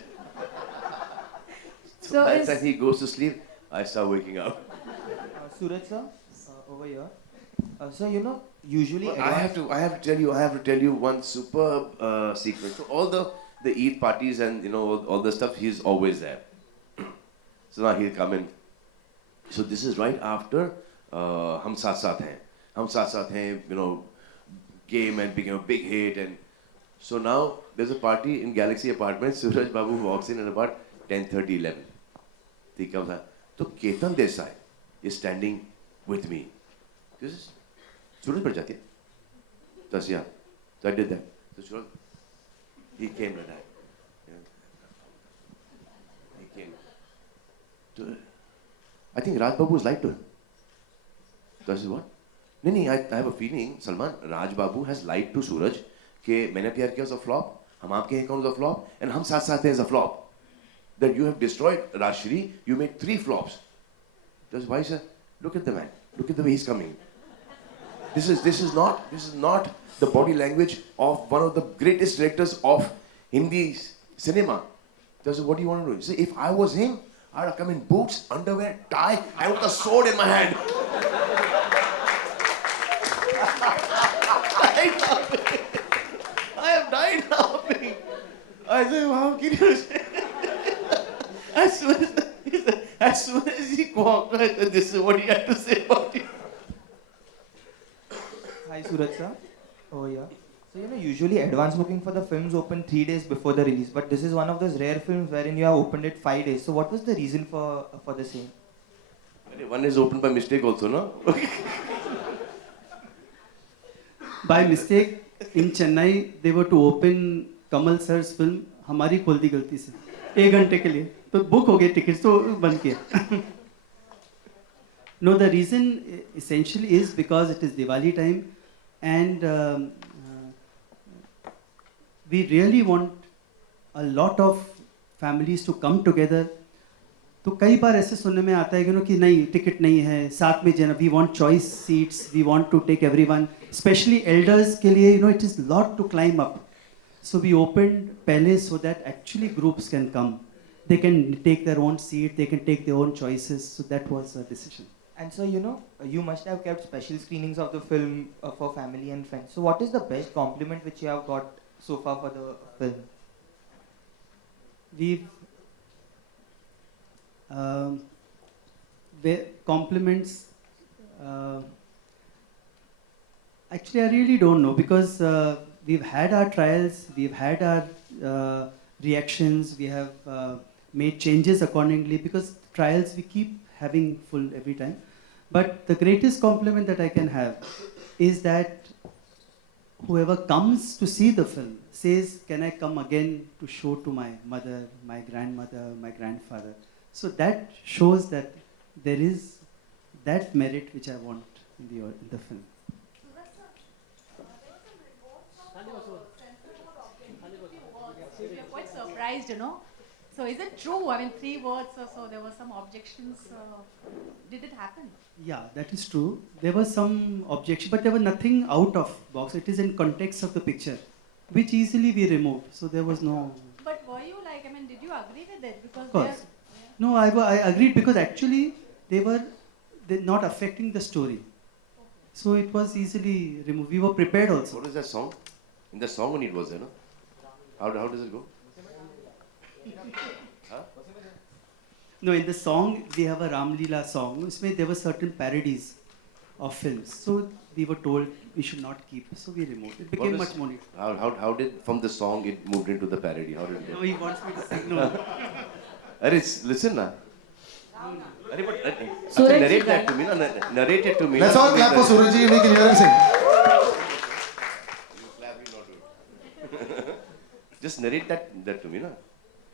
So By the is time he goes to sleep, I start waking up. Suraj sir, over here. So usually Well, I have to tell you one superb secret. So all the Eid parties and all the stuff, he's always there. So now he'll come in. So this is right after Hum Saath Saath Hain. Hum Saath Saath Hain, came and became a big hit, and so now there's a party in Galaxy Apartments. Suraj Babu walks in at about 10:30, 11. ठीक है था. तो Ketan Desai is standing with me. This is Suraj पड़ जाती है. That's yeah. So I did that. So Suraj, he came like that. He came. So, I think Raj Babu was lied to him. So I said, what? No, I have a feeling, Salman, Raj Babu has lied to Suraj कि मैंने प्यार किया was a flop, हम आपके हैं कौन was a flop, and हम साथ साथ हैं is a flop. That you have destroyed Rajshri, you made 3 flops. That's why, sir. Look at the man. Look at the way he's coming. This is not the body language of one of the greatest directors of Hindi cinema. That's what do you want to do? See, if I was him, I'd have come in boots, underwear, tie, and with a sword in my hand. I have died laughing. I said, how can you say? As soon as he walked, I said, this is what he had to say about you. Hi Suraj sir, over here. So usually advance booking for the films open 3 days before the release, but this is one of those rare films wherein you have opened it 5 days. So what was the reason for the same? One is opened by mistake also, no? By mistake, in Chennai, they were to open Kamal sir's film. हमारी खोल दी गलती से 1 घंटे के लिए तो book हो गए टिकट्स तो बंद किया. No, the reason essentially is because it is Diwali time, and we really want a lot of families to come together. तो कई बार ऐसे सुनने में आता है कि नहीं टिकट नहीं है साथ में we want choice seats, we want to take everyone, specially elders के लिए it is lot to climb up. So we opened पहले so that actually groups can come, they can take their own seat, they can take their own choices. So that was a decision. And so you must have kept special screenings of the film for family and friends. So what is the best compliment which you have got so far for the film? We've compliments. Actually, I really don't know because we've had our trials, we've had our reactions, we have made changes accordingly because trials we keep having full every time. But the greatest compliment that I can have is that whoever comes to see the film says, can I come again to show to my mother, my grandmother, my grandfather? So that shows that there is that merit which I want in the film. We are quite surprised, you know. So is it true? I mean, 3 words or so, there were some objections. Did it happen? Yeah, that is true. There was some objection, but there was nothing out of box. It is in context of the picture, which easily we removed. So there was no. But were you like, I mean, did you agree with it? Because Of course. No, I agreed because actually they're not affecting the story. So it was easily removed. We were prepared also. What is that song? In the song only it was there, no? How does it go? No, in the song we have a Ram Leela song. Usme there were certain parodies of films. So we were told we should not keep. So we removed. It became much more. How did from the song it moved into the parody? How did it? No, he wants me to sing. No. Listen na. Arey, but Suraj narrate ji that to me, na. Narrate it to me. Let's na. all clap for Suraj ji. We can hear him sing. You clap, you not do it. Just narrate that to me, na.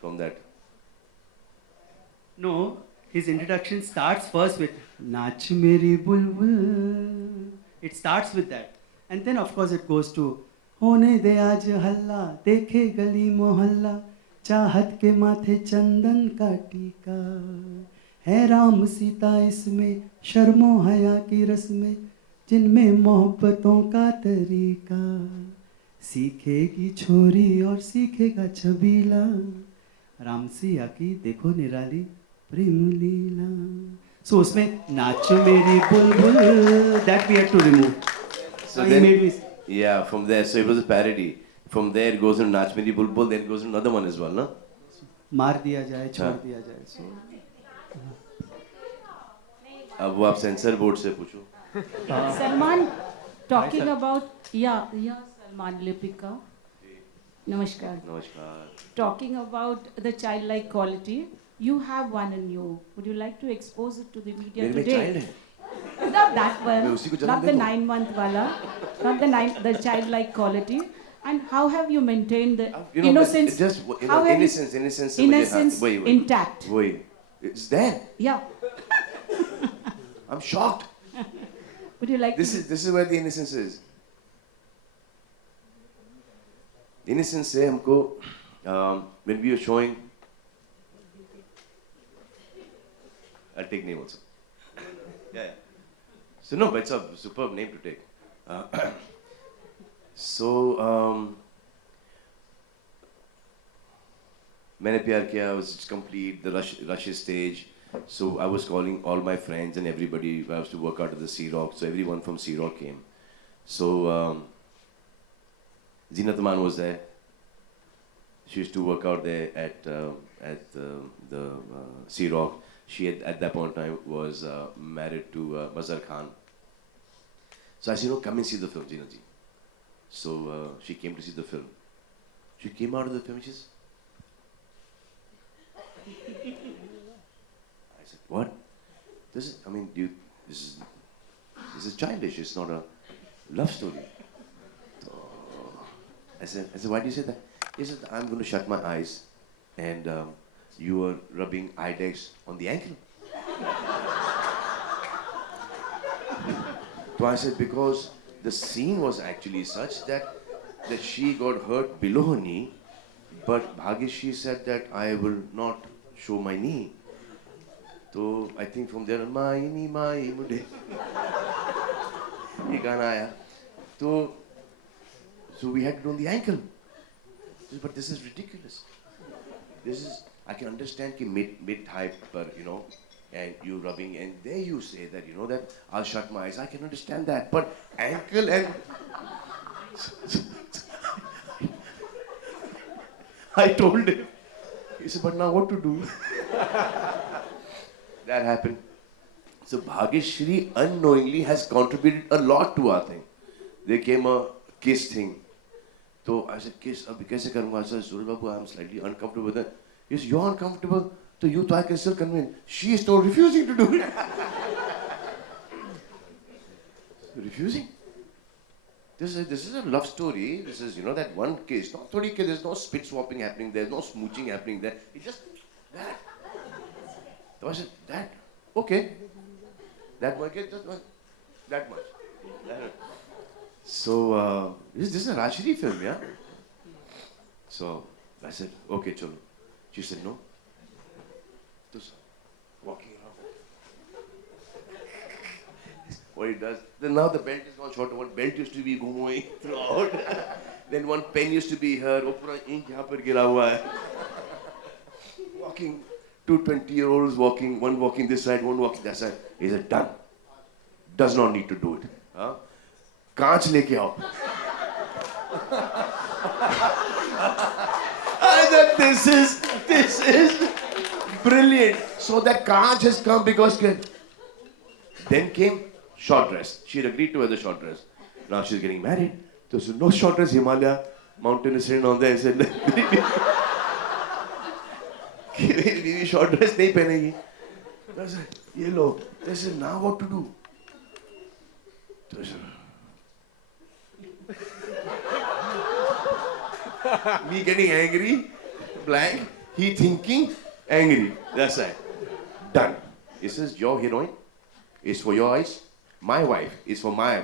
From that. No, his introduction starts first with Nach Meri Bulbul. It starts with that. And then of course it goes to Hone de aaj halla, dekhe gali mohalla, चाहत के माथे चंदन का टीका है राम सीता इसमें शर्मो हया की रस्में जिनमें मोहब्बतों का तरीका सीखेगी छोरी और सीखेगा छबीला राम सिया की देखो निराली प्रेम लीला सो उसमें नाचो मेरी बुलबुल that we had to remove So he then, made me yeah, from there, so it was a parody. From there it goes into Nach Meri Bulbul, then it goes into another one as well, no? मार दिया जाए छोड़ हाँ. दिया जाए सो अब वो आप सेंसर बोर्ड से पूछो. Salman, talking about Salman Lipika. Namaskar. नमस्कार. Talking about the childlike quality, you have one in you. Would you like to expose it to the media मेरे में today? child है. Not that मैं one, उसी को जन्म not दे the दूँ. 9-month wala, not the childlike quality. And how have you maintained the You know, innocence? just how have you- innocence से innocence मुझे वही. intact? वही. It's there. Yeah. I'm shocked. Would you like This to? is where the innocence is. Innocence से हमको when we were showing, I'll take name also. Yeah. So no, but it's a superb name to take. So मैंने प्यार किया was complete the rush stage. So I was calling all my friends and everybody. I was to work out at the Sea Rock. So everyone from Sea Rock came. So Zinat Aman was there. She used to work out there at the Sea Rock. She had, at that point in time was married to Mazhar Khan. So I said, come and see the film, Zinat ji. So she came to see the film. She came out of the film. She says, I said, what? This is childish. It's not a love story. So, I said, why do you say that? He said, I'm going to shut my eyes and you are rubbing Idex on the ankle. So I said, because the scene was actually such that she got hurt below her knee, but Bhagishi said that I will not show my knee. So I think from there on, my knee, my mude. ये गाना आया. So we had to do on the ankle. But this is ridiculous. I can understand कि mid-high, but and you rubbing, and there you say that, that I'll shut my eyes. I can understand that, but ankle and... I told him. He said, but now what to do? That happened. So Bhagyashri unknowingly has contributed a lot to our thing. There came a kiss thing. So I said, kiss, abhi kaise karunga? I said, Suraj Babu, I'm slightly uncomfortable with that. He said, you're uncomfortable? So you I can still convince. She is still refusing to do it. Refusing? This is a love story. This is, that one case. Not 30 case, there's no spit swapping happening there, no smooching happening there. It's just that. So I said, that? Okay. That much, just that much. So, this is a Rajshri film, yeah? So, I said, okay, chalo. She said, no. Just walking around. What he does, then now the belt is gone short. One belt used to be going throughout. Then one pen used to be here. Oh, pura ink yahan par gira hua hai. Walking, two 20-year-olds walking, one walking this side, one walking that side. He said, done. Does not need to do it. Huh? कांच लेके आओ. I thought this is brilliant. So that kaanch has come because then came short dress. She had agreed to wear the short dress. Now she's getting married. So no short dress. Himalaya mountain is written on there. I said, बीवी short dress नहीं पहनेगी. I said, ये लो. They said, now what to do? So I said, me getting angry, blank, he thinking, angry. That's right. Done. He says, your heroine is for your eyes, my wife is for my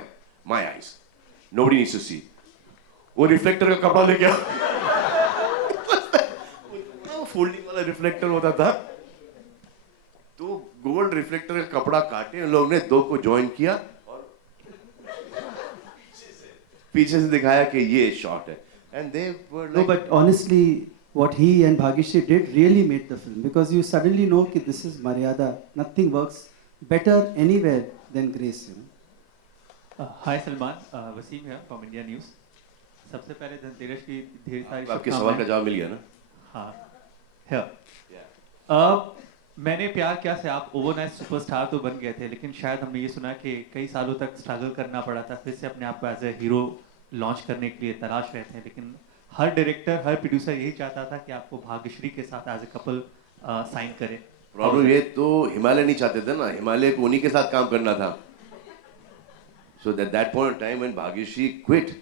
eyes. Nobody needs to see. वो reflector का कपड़ा लेके आओ. Folding वाला reflector होता था. तो gold reflector का कपड़ा काटे उन लोगों ने दो को ज्वाइन किया और पीछे से दिखाया कि ये शॉट है. And they were like, No, but honestly, what he and Bhagyashree did really made the film because you suddenly know that this is Maryada. Nothing works better anywhere than Grace. You know? हाय सलमान, वसीम है from India news. सबसे पहले धनतेरस की ढेर सारी आपके सवाल का जवाब मिल गया ना? हाँ, है. मैंने प्यार किया से आप ओवरनाइट सुपरस्टार तो बन गए थे, लेकिन शायद हमने ये सुना कि कई सालों तक स्ट्रगल करना पड़ा था, फिर से अपने आप को एज ए हीरो लॉन्च करने के लिए तलाश रहे थे. लेकिन हर डायरेक्टर, हर प्रोड्यूसर यही चाहता था कि आपको भाग्यश्री के साथ एज ए कपल साइन करें. प्रॉब्लम ये तो हिमालय नहीं चाहते थे ना. हिमालय को उन्हीं के साथ काम करना था. So at that point in time when Bhagyashree quit,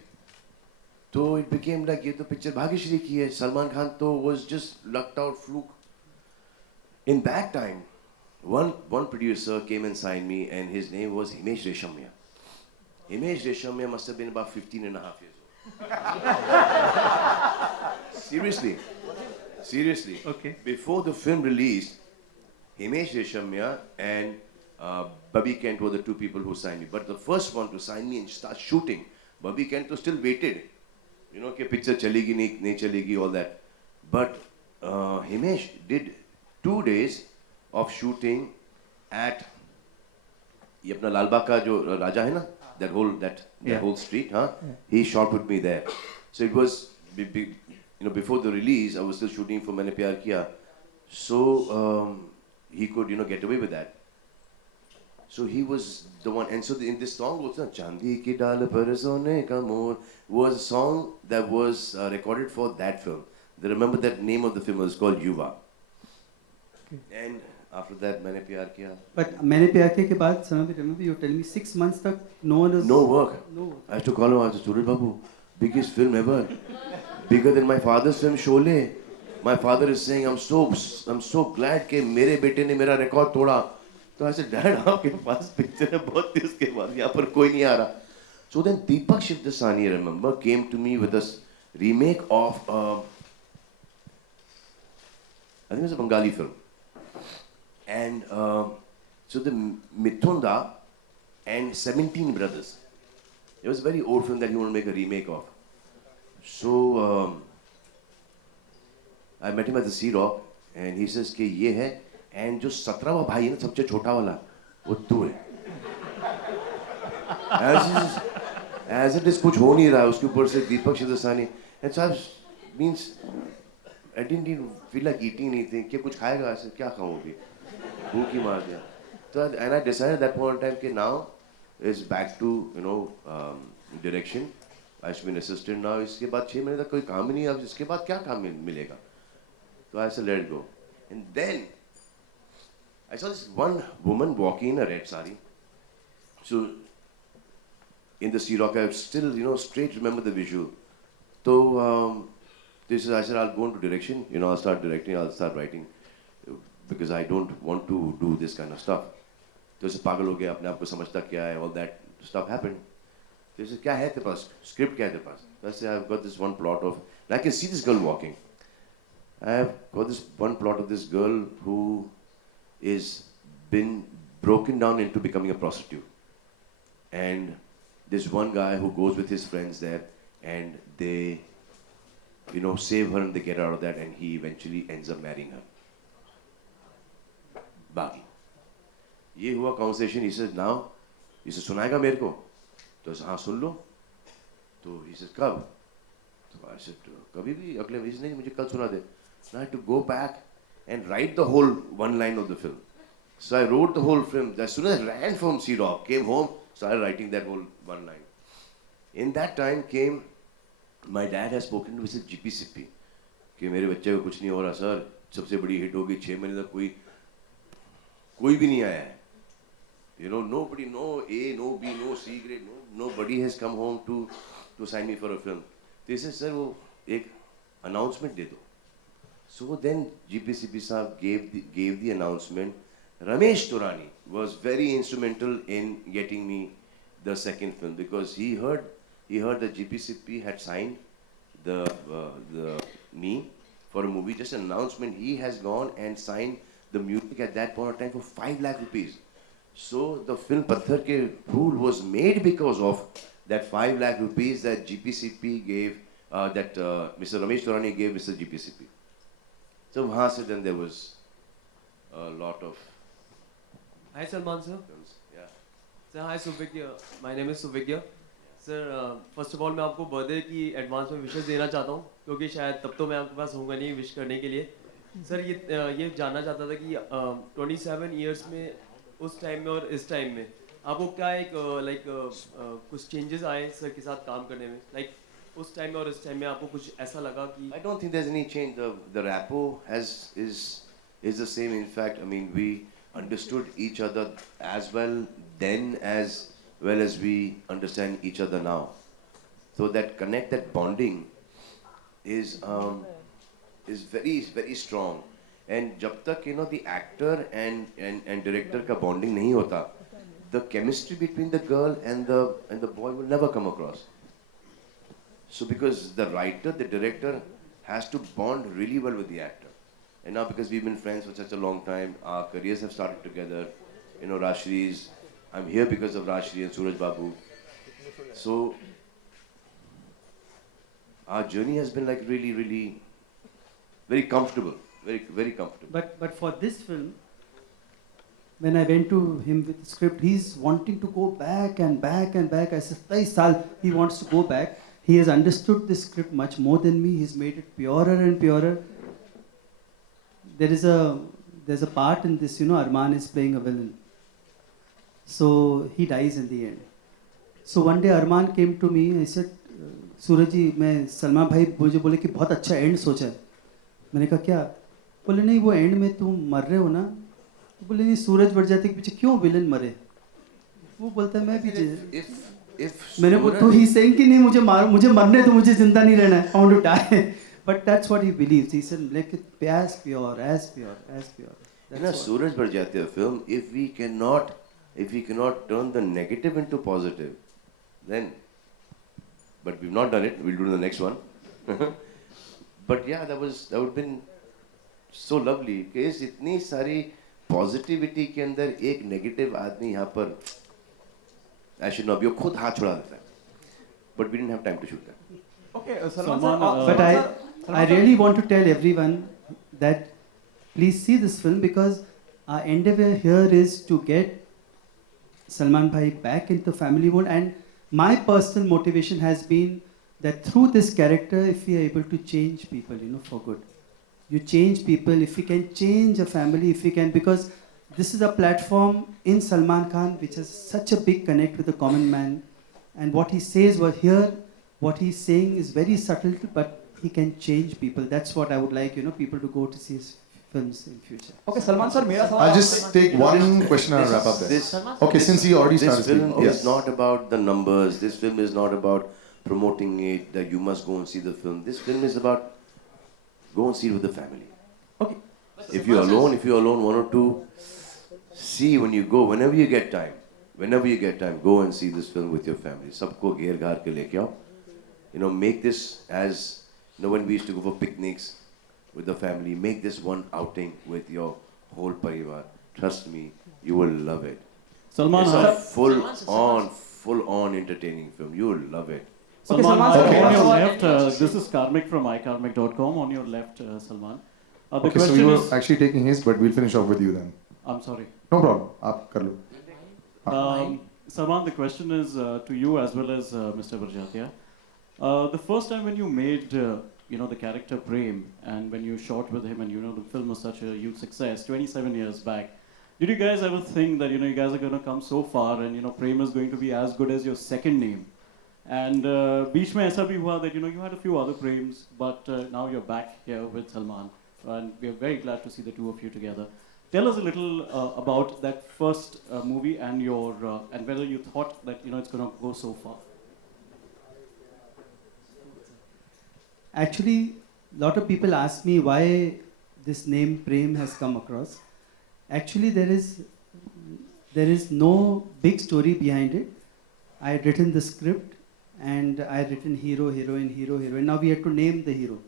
तो it became like ये तो पिक्चर भाग्यश्री की है. सलमान खान तो was just lucked out fluke. In that time, one producer came and signed me, and his name was Himesh Reshammiya. Himesh Reshammiya must have been about 15 and a half years old. Seriously. Okay. Before the film released, Himesh Reshammiya and Bubby Kent were the two people who signed me. But the first one to sign me and start shooting, Bubby Kent was still waited. You know, कि picture चलेगी नहीं चलेगी, all that. But Himesh did 2 days of shooting at ये अपना लालबाग का जो राजा है ना, that whole street, huh? He shot with me there. So it was, before the release, I was still shooting for मैंने प्यार किया. So he could, get away with that. So he was the one, and so in this song also, Chandi ki dal par sone ka mor was a song that was recorded for that film. They remember that name of the film was called Yuva. And after that, मैंने प्यार किया. But मैंने प्यार किया के बाद, remember you tell me 6 months तक no one is. No work. No work. I used to call him. I said, Suraj Babu, biggest film ever, bigger than my father's film Sholay. My father is saying, I'm so glad कि मेरे बेटे ने मेरा record तोड़ा. तो I said, Dad, आपके पास picture है बहुत थी उसके बाद यहाँ पर कोई नहीं आ रहा. So then Deepak Shivdasani, I remember, came to me with this remake of I think it was a Bengali film. And so the Mithunda and 17 Brothers. It was a very old film that he wanted to make a remake of. So I met him at the Sea Rock and he says कि ये है and जो 17वां भाई है ना सबसे छोटा वाला वो तू है. As it is कुछ हो नहीं रहा है उसके ऊपर से दीपक Shivdasani and so means I didn't even feel like eating anything. क्या कुछ खाएगा ऐसे क्या खाऊं अभी भूख ही मार दिया. So and I decided at that point in time कि now is back to direction. I should be an assistant now. इसके बाद 6 महीने तक कोई काम ही नहीं अब इसके बाद क्या काम मिलेगा. So I said let it go. And then I saw this one woman walking in a red sari. So in the Sea Rock, I still straight remember the visual. So I said I'll go into direction. I'll start directing. I'll start writing because I don't want to do this kind of stuff. तो उसे पागल हो गया, अपने आप को समझता क्या है, all that stuff happened. तो he said, क्या है तेरे पास, script क्या है तेरे पास? I said, I've got this one plot of, and I can see this girl walking. I've got this one plot of this girl who is been broken down into becoming a prostitute. And there's one guy who goes with his friends there, and they, you know, save her and they get her out of that, and he eventually ends up marrying her. बाकी ये हुआ conversation. he said now, he said सुनाएगा मेरे को? तो हाँ सुन लो. तो he said कब? तो I said कभी भी अगले वीक नहीं, मुझे कल सुना दे. I had to go back and write the whole one line of the film. So I wrote the whole film. As soon as I ran from C-Rock, came home, started writing that whole one line. In that time came, my dad has spoken to Mr. GP Sippy कि मेरे बच्चे को कुछ नहीं हो रहा sir, सबसे बड़ी हिट होगी, 6 महीने तक कोई भी नहीं आया है. You know, nobody, no A, no B, no C grade, nobody has come home to sign me for a film. तो he said, sir वो एक announcement दे दो. So then GPCP sahab gave the announcement. Ramesh Turani was very instrumental in getting me the second film because he heard that GPCP had signed me for a movie. Just an announcement. He has gone and signed the music at that point of time for 5 lakh rupees. So the film Patthar Ke Phool was made because of that 5 lakh rupees that GPCP gave, that Mr. Ramesh Turani gave Mr. GPCP. So वहाँ से then there was a lot of Hi Salman sir. films. Yeah. Sir, hi Suvigya. My name is Suvigya. Sir, first of all मैं आपको birthday की advance में wishes देना चाहता हूँ क्योंकि शायद तब तो मैं आपके पास होऊंगा नहीं विश करने के लिए. सर ये जानना चाहता था कि 27 इयर्स में उस टाइम में और इस टाइम में आपको क्या एक कुछ चेंजेस आए सर के साथ काम करने में, उस टाइम में और इस टाइम में आपको कुछ ऐसा लगा कि I don't think there's any change. The rapport is the same. In fact, I mean we understood each other as well then as well as we understand each other now. So that connect, that bonding is very very strong. And जब तक the actor and director का bonding नहीं होता, the chemistry between the girl and the boy will never come across. So because the writer, the director has to bond really well with the actor. And now because we've been friends for such a long time, our careers have started together. Rashtri's, I'm here because of Rashtri and Suraj Babu. So our journey has been really, really very comfortable, very, very comfortable. But for this film, when I went to him with the script, he's wanting to go back and back and back. I said, 23 saal, he wants to go back. He has understood the script much more than me. He's made it purer and purer. There's a part in this, Arman is playing a villain. So he dies in the end. So one day Arman came to me. I said, सूरज जी मैं सलमान भाई मुझे बोले कि बहुत अच्छा and सोचा है. मैंने कहा क्या? बोले नहीं वो एंड में तुम मर रहे हो ना. तो बोले नहीं सूरज बढ़ जाते के पीछे क्यों विलन मरे. वो बोलता है मैं भी मैंने बोला तो ही सेइंग कि नहीं मुझे मरने तो मुझे जिंदा नहीं रहना है. I want to die. But that's what he believes. He said make it as pure, as pure, as pure. Suraj बढ़ जाते हैं film. If we cannot turn the negative into positive, then. But we've not done it. We'll do the next one. But yeah, that would have been so lovely. Because इतनी सारी positivity के अंदर एक negative आदमी यहाँ पर I should not be खुद हाथ छुड़ा देता है. But we didn't have time to shoot that. Okay, But I really want to tell everyone that please see this film because our endeavor here is to get Salman Bhai back into family mode, and my personal motivation has been that through this character, if we are able to change people, for good. You change people, if we can change a family, if we can, because this is a platform in Salman Khan which has such a big connect with the common man, and what he says was here, what he's saying is very subtle, but he can change people. That's what I would like, people to go to see his films in future. Okay, Salman sir, I'll just take one question and wrap up there. Okay, since he already started speaking. This film is not about the numbers. This film is not about promoting it, that you must go and see the film. This film is about go and see it with the family. Okay. If you're alone, one or two, see when you go, whenever you get time, go and see this film with your family. सबको घेर घार के लेके आओ. You know, make this as, you know, when we used to go for picnics with the family, make this one outing with your whole parivar. Trust me, you will love it. Salman, It's a full-on entertaining film. You will love it. Salman, Salman, on your sir. left, this is Karmik from ikarmik.com. On your left, Salman. The Okay, so question you were is, actually taking his, but we'll finish off with you then. I'm sorry. No problem. आप कर लो. Salman, the question is to you as well as Mr. Barjatia. The first time when you made, the character Prem, and when you shot with him, and the film was such a huge success, 27 years back, did you guys ever think that you guys are going to come so far, and Prem is going to be as good as your second name? And बीच में ऐसा भी हुआ that you had a few other Prems, but now you're back here with Salman, and we're very glad to see the two of you together. Tell us a little about that first movie and and whether you thought that it's going to go so far. Actually, a lot of people ask me why this name Prem has come across. Actually, there is no big story behind it. I had written the script and I had written hero, heroine, hero, heroine. Now we had to name the hero.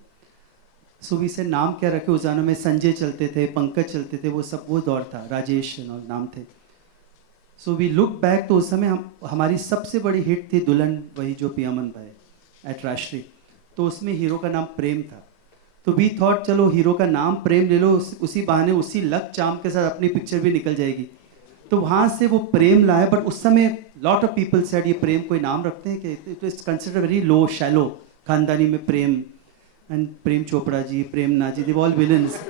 So we said नाम क्या रखे, उस गानों में संजय चलते थे, पंकज चलते थे, वो दौर था, राजेश नाम थे. So we look back, तो उस समय हमारी सबसे बड़ी हिट थी दुल्हन वही जो पियामन भाई at राष्ट्रीय. तो उसमें हीरो का नाम प्रेम था. तो वी थॉट चलो हीरो का नाम प्रेम ले लो, उसी बहाने उसी लक चाम के साथ अपनी पिक्चर भी निकल जाएगी. तो वहाँ से वो प्रेम लाए. बट उस समय लॉट ऑफ पीपल सेड ये प्रेम कोई नाम रखते हैं कि it is consider very low shallow. खानदानी में प्रेम एंड प्रेम चोपड़ा जी, प्रेम नाजी, they all villains.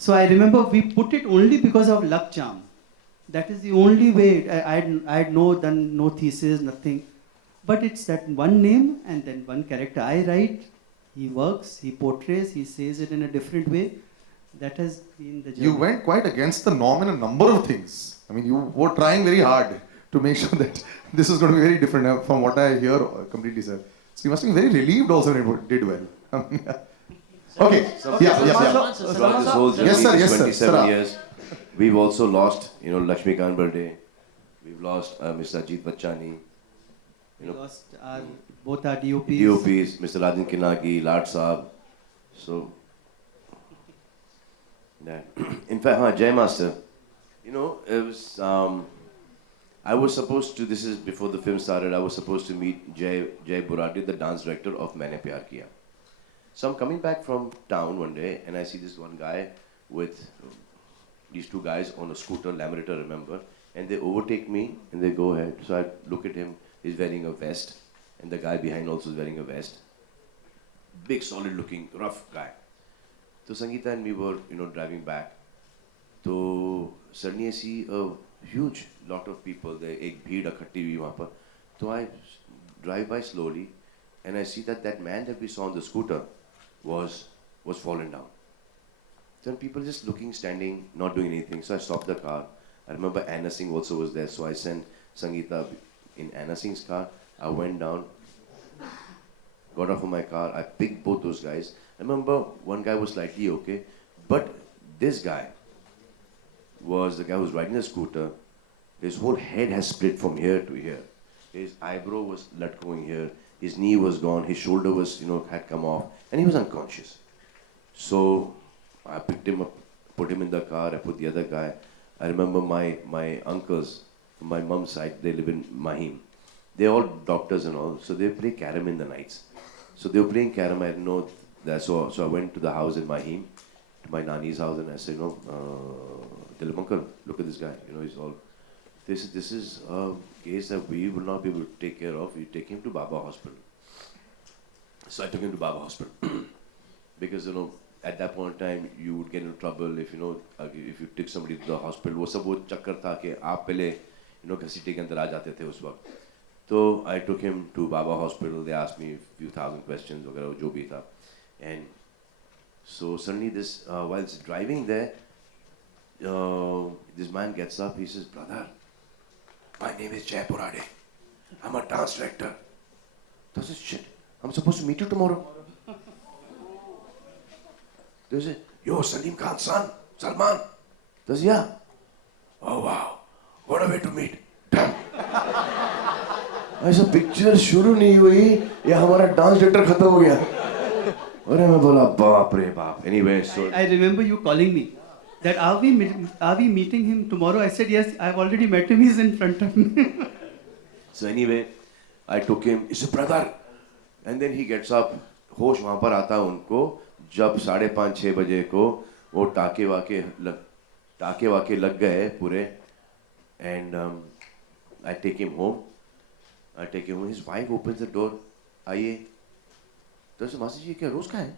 So I remember we put it only because of luck charm. That is the only way. I had no thesis, nothing. But it's that one name and then one character I write. He works, he portrays, he says it in a different way. That has been the journey. You went quite against the norm in a number of things. I mean, you were trying very hard to make sure that this is going to be very different from what I hear completely, sir. So you must be very relieved also when you did well. Okay. Yeah. Throughout this whole journey, Yes, sir. Yes, sir. 27 years, we've also lost, Lakshmikant Berde. We've lost Mr. Ajit Bachchani. We lost both our DOPs. DOPs, Mr. Rajan Kinagi, Lad Saab. So, yeah. In fact, Jai Master, it was, I was supposed to, this is before the film started, I was supposed to meet Jai Burati, the dance director of Maine Pyar Kiya. So I'm coming back from town one day and I see this one guy with these two guys on a scooter, Laminator, remember, and they overtake me and they go ahead. So I look at him, he's wearing a vest, and the guy behind also is wearing a vest. Big, solid looking, rough guy. So Sangeeta and me were, driving back. So suddenly I see a huge lot of people there, ek bheed ikhatti hui wahan par. So I drive by slowly and I see that man that we saw on the scooter was fallen down. Then people just looking, standing, not doing anything. So I stopped the car. I remember Anna Singh also was there. So I sent Sangeeta in Anna Singh's car. I went down, got off of my car. I picked both those guys. I remember one guy was slightly okay. But this guy was the guy who was riding the scooter. His whole head has split from here to here. His eyebrow was latgoing here. His knee was gone. His shoulder was, had come off. And he was unconscious. So I picked him up, put him in the car. I put the other guy. I remember my uncles, from my mom's side, they live in Mahim. They're all doctors and all. So they play carom in the nights. So they were playing carom. I didn't know that. So I went to the house in Mahim, to my nani's house, and I said, Dilip uncle, look at this guy. He's all, this is a case that we will not be able to take care of. You take him to Baba Hospital. So I took him to Baba Hospital. Because, at that point in time, you would get into trouble if you took somebody to the hospital. वो सब वो चक्कर था कि आप पहले घसीटे के अंदर आ जाते थे उस वक्त. So I took him to Baba Hospital. They asked me a few thousand questions, वगैरह जो भी था. And so suddenly this, while driving there, this man gets up. He says, "Brother, my name is Jai Burade. I'm a dance director." I said, "Shit, I'm supposed to meet you tomorrow." They said, "Yo, Salim Khan's son, Salman." I said, "Yeah." what a way to meet. ऐसा picture शुरू नहीं हुई या हमारा dance director खत्म हो गया. अरे मैं बोला बाप रे बाप. Anyway, so I remember you calling me that are we meeting him tomorrow? I said yes. I've already met him. He's in front of me. so anyway, I took him. It's a brother, and then he gets up. होश वहाँ पर आता उनको जब 5:30-6 बजे को वो टाके वाके लग गए पूरे. And I take him home. His wife opens the door. आइए. तो ऐसे मासी जी क्या रोज का है?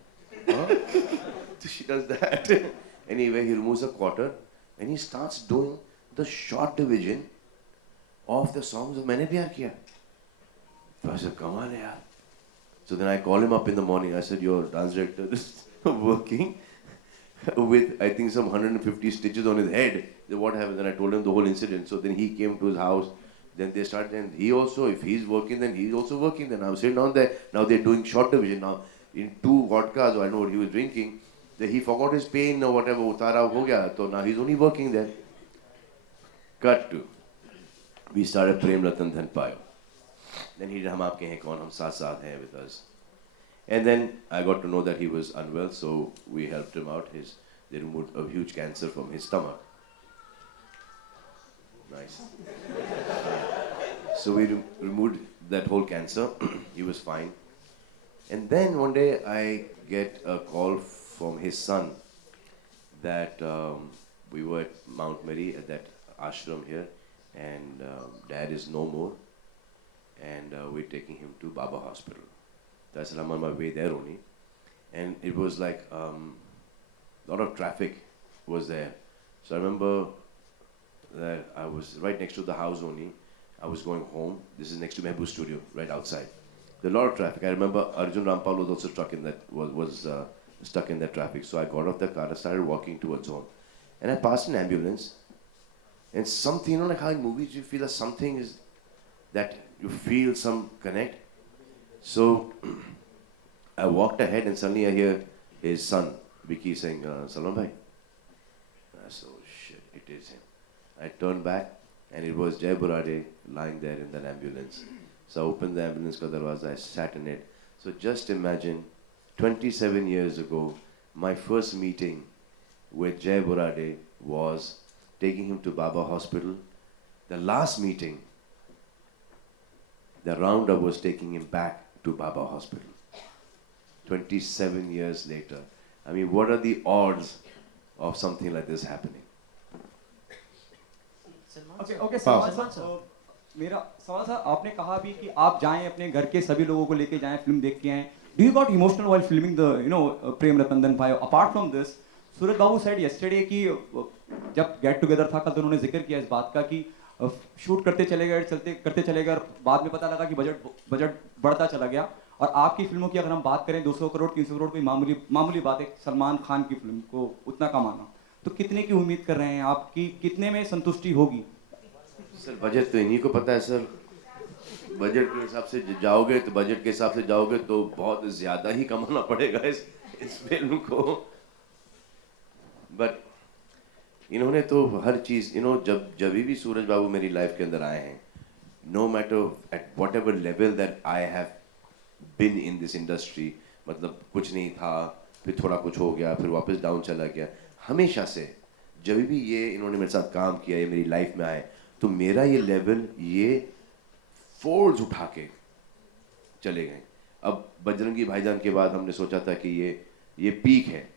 So she does that. Anyway, he removes a quarter and he starts doing the short division of the songs of मैंने प्यार किया. तो I said, कमाल है यार. So then I call him up in the morning. I said, your dance director is working with, I think, some 150 stitches on his head. Then what happened? Then I told him the whole incident. So then he came to his house. Then they started, and he also, if he's working, then he's also working. Then I'm sitting down there. Now they're doing short division. Now in 2 vodkas, or I know what he was drinking, that he forgot his pain or whatever. Utara ho gaya. So now he's only working there. Cut to. We started Prem Ratan Dhan Payo. Then he did Hum Aapke Hain Kaun, Hum Saath Saath Hain with us. And then I got to know that he was unwell, so we helped him out. They removed a huge cancer from his stomach. Nice. So we removed that whole cancer. He was fine. And then one day I get a call from his son that we were at Mount Mary at that ashram here, and dad is no more, and we're taking him to Baba Hospital. So I said, I'm on my way there only. And it was like a lot of traffic was there. So I remember that I was right next to the house only. I was going home. This is next to Mehboob studio, right outside. There was a lot of traffic. I remember Arjun Rampal was also stuck in that stuck in that traffic. So I got off the car. I started walking towards home, and I passed an ambulance. And something, you know, like how in movies you feel that something is that you feel some connect. So I walked ahead, and suddenly I hear his son Vicky saying, "Salman bhai." I said, "Oh shit, it is him." I turned back, and it was Jai Burade lying there in that ambulance. So I opened the ambulance ka darwaza, I sat in it. So just imagine, 27 years ago, my first meeting with Jai Burade was taking him to Baba Hospital. The last meeting, the roundup was taking him back to Baba Hospital. 27 years later. I mean, what are the odds of something like this happening? Okay Salman sir, मेरा सवाल था, आपने कहा भी कि आप जाएं अपने घर के सभी लोगों को लेके जाएं, फिल्म देख के आएं. Do you got emotional while filming the Prem Ratan Dhan Payo? Apart from this, Suraj Babu said yesterday कि जब गेट टुगेदर था कल, तो उन्होंने जिक्र किया इस बात का कि शूट करते चले गए और बाद में पता लगा कि बजट बढ़ता चला गया. और आपकी फिल्मों की अगर हम बात करें, 200 करोड़ 300 करोड़ कोई मामूली बात है सलमान खान की फिल्म को उतना कमाना. तो कितने की उम्मीद कर रहे हैं आप कि कितने में संतुष्टि होगी? सर बजट तो इन्हीं को पता है सर. बजट के हिसाब से जाओगे तो बजट के हिसाब से जाओगे तो बहुत ज़्यादा ही कमाना पड़ेगा इस फिल्म को. बट इन्होंने तो हर चीज़ जब भी सूरज बाबू मेरी लाइफ के अंदर आए हैं, no matter at whatever level that I have been in this industry, मतलब कुछ नहीं था, फिर थोड़ा कुछ हो गया, फिर वापस डाउन चला गया. हमेशा से जब भी ये इन्होंने मेरे साथ काम किया, ये मेरी लाइफ में आए, तो मेरा ये लेवल ये फोल्ड्स उठा के चले गए. अब बजरंगी भाईजान के बाद हमने सोचा था कि ये पीक है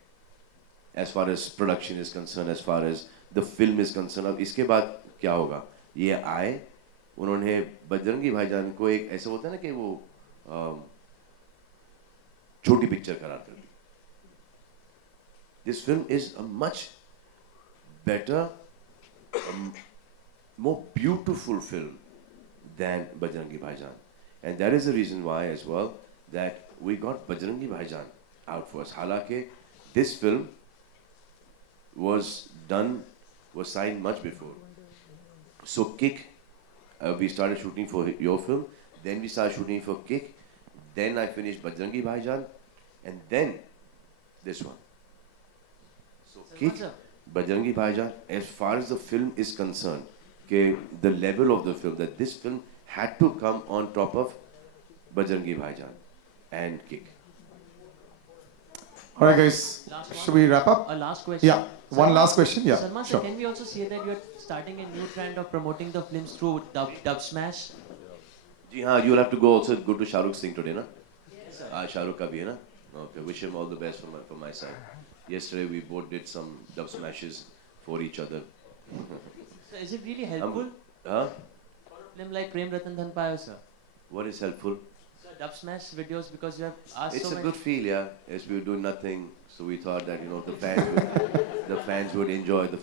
as far as production is concerned, as far as the film is concerned. अब इसके बाद क्या होगा? ये आए, उन्होंने बजरंगी भाईजान को एक ऐसा होता है ना कि वो छोटी पिक्चर करार कर दी. This film is a much better, more beautiful film than Bajrangi Bhaijaan. And that is the reason why as well that we got Bajrangi Bhaijaan out first. Halake, this film was signed much before. So Kick, we started shooting for your film, then we started shooting for Kick, then I finished Bajrangi Bhaijaan, and then this one. So Kick, Bajrangi Bhaijaan, as far as the film is concerned, the level of the film, that this film had to come on top of Bajrangi Bhaijaan and Kick. All right, guys. Should we wrap up? A last question. Yeah. One last question. Yeah. Salman sir, Sure. can we also say that you're starting a new trend of promoting the films through dub smash? Ji haan, you'll have to go to Shah Rukh's thing today, na? Yes, sir. Shah Rukh ka bhi hai na? Okay, wish him all the best from my side. Yesterday we both did some dub smashes for each other. So is it really helpful Huh? for a film like Prem Ratan Dhan Payo, sir? What is helpful? Sir, dub smash videos, because you have asked It's so a many. good feel, yeah. As we were doing nothing, so we thought that the fans would enjoy it.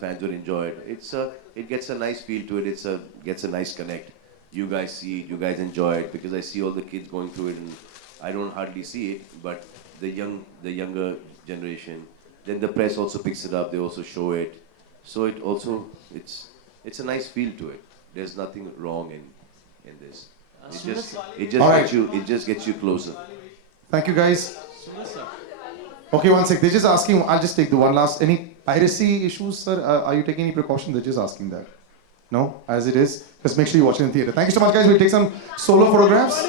It gets a nice feel to it. Gets a nice connect. You guys see it, you guys enjoy it, because I see all the kids going through it, and I don't hardly see it, but the younger generation, then the press also picks it up. They also show it, so it's a nice feel to it. There's nothing wrong in this. It just gets you closer. Thank you, guys. Sumit sir. Okay, one sec. They're just asking. I'll just take the one last. Any piracy issues, sir? Are you taking any precaution? They're just asking that. No, as it is. Just make sure you watch it in theater. Thank you so much, guys. We'll take some solo photographs.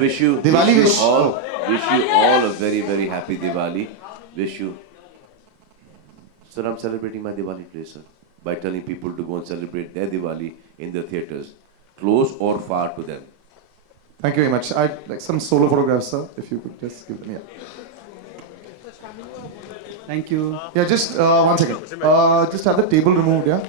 Wish you all a very, very happy Diwali. Wish you. Sir, I'm celebrating my Diwali today, sir, by telling people to go and celebrate their Diwali in the theaters, close or far to them. Thank you very much. I'd like some solo photographs, sir. If you could just give them. Yeah. Thank you. Yeah, just 1 second. Just have the table removed. Yeah.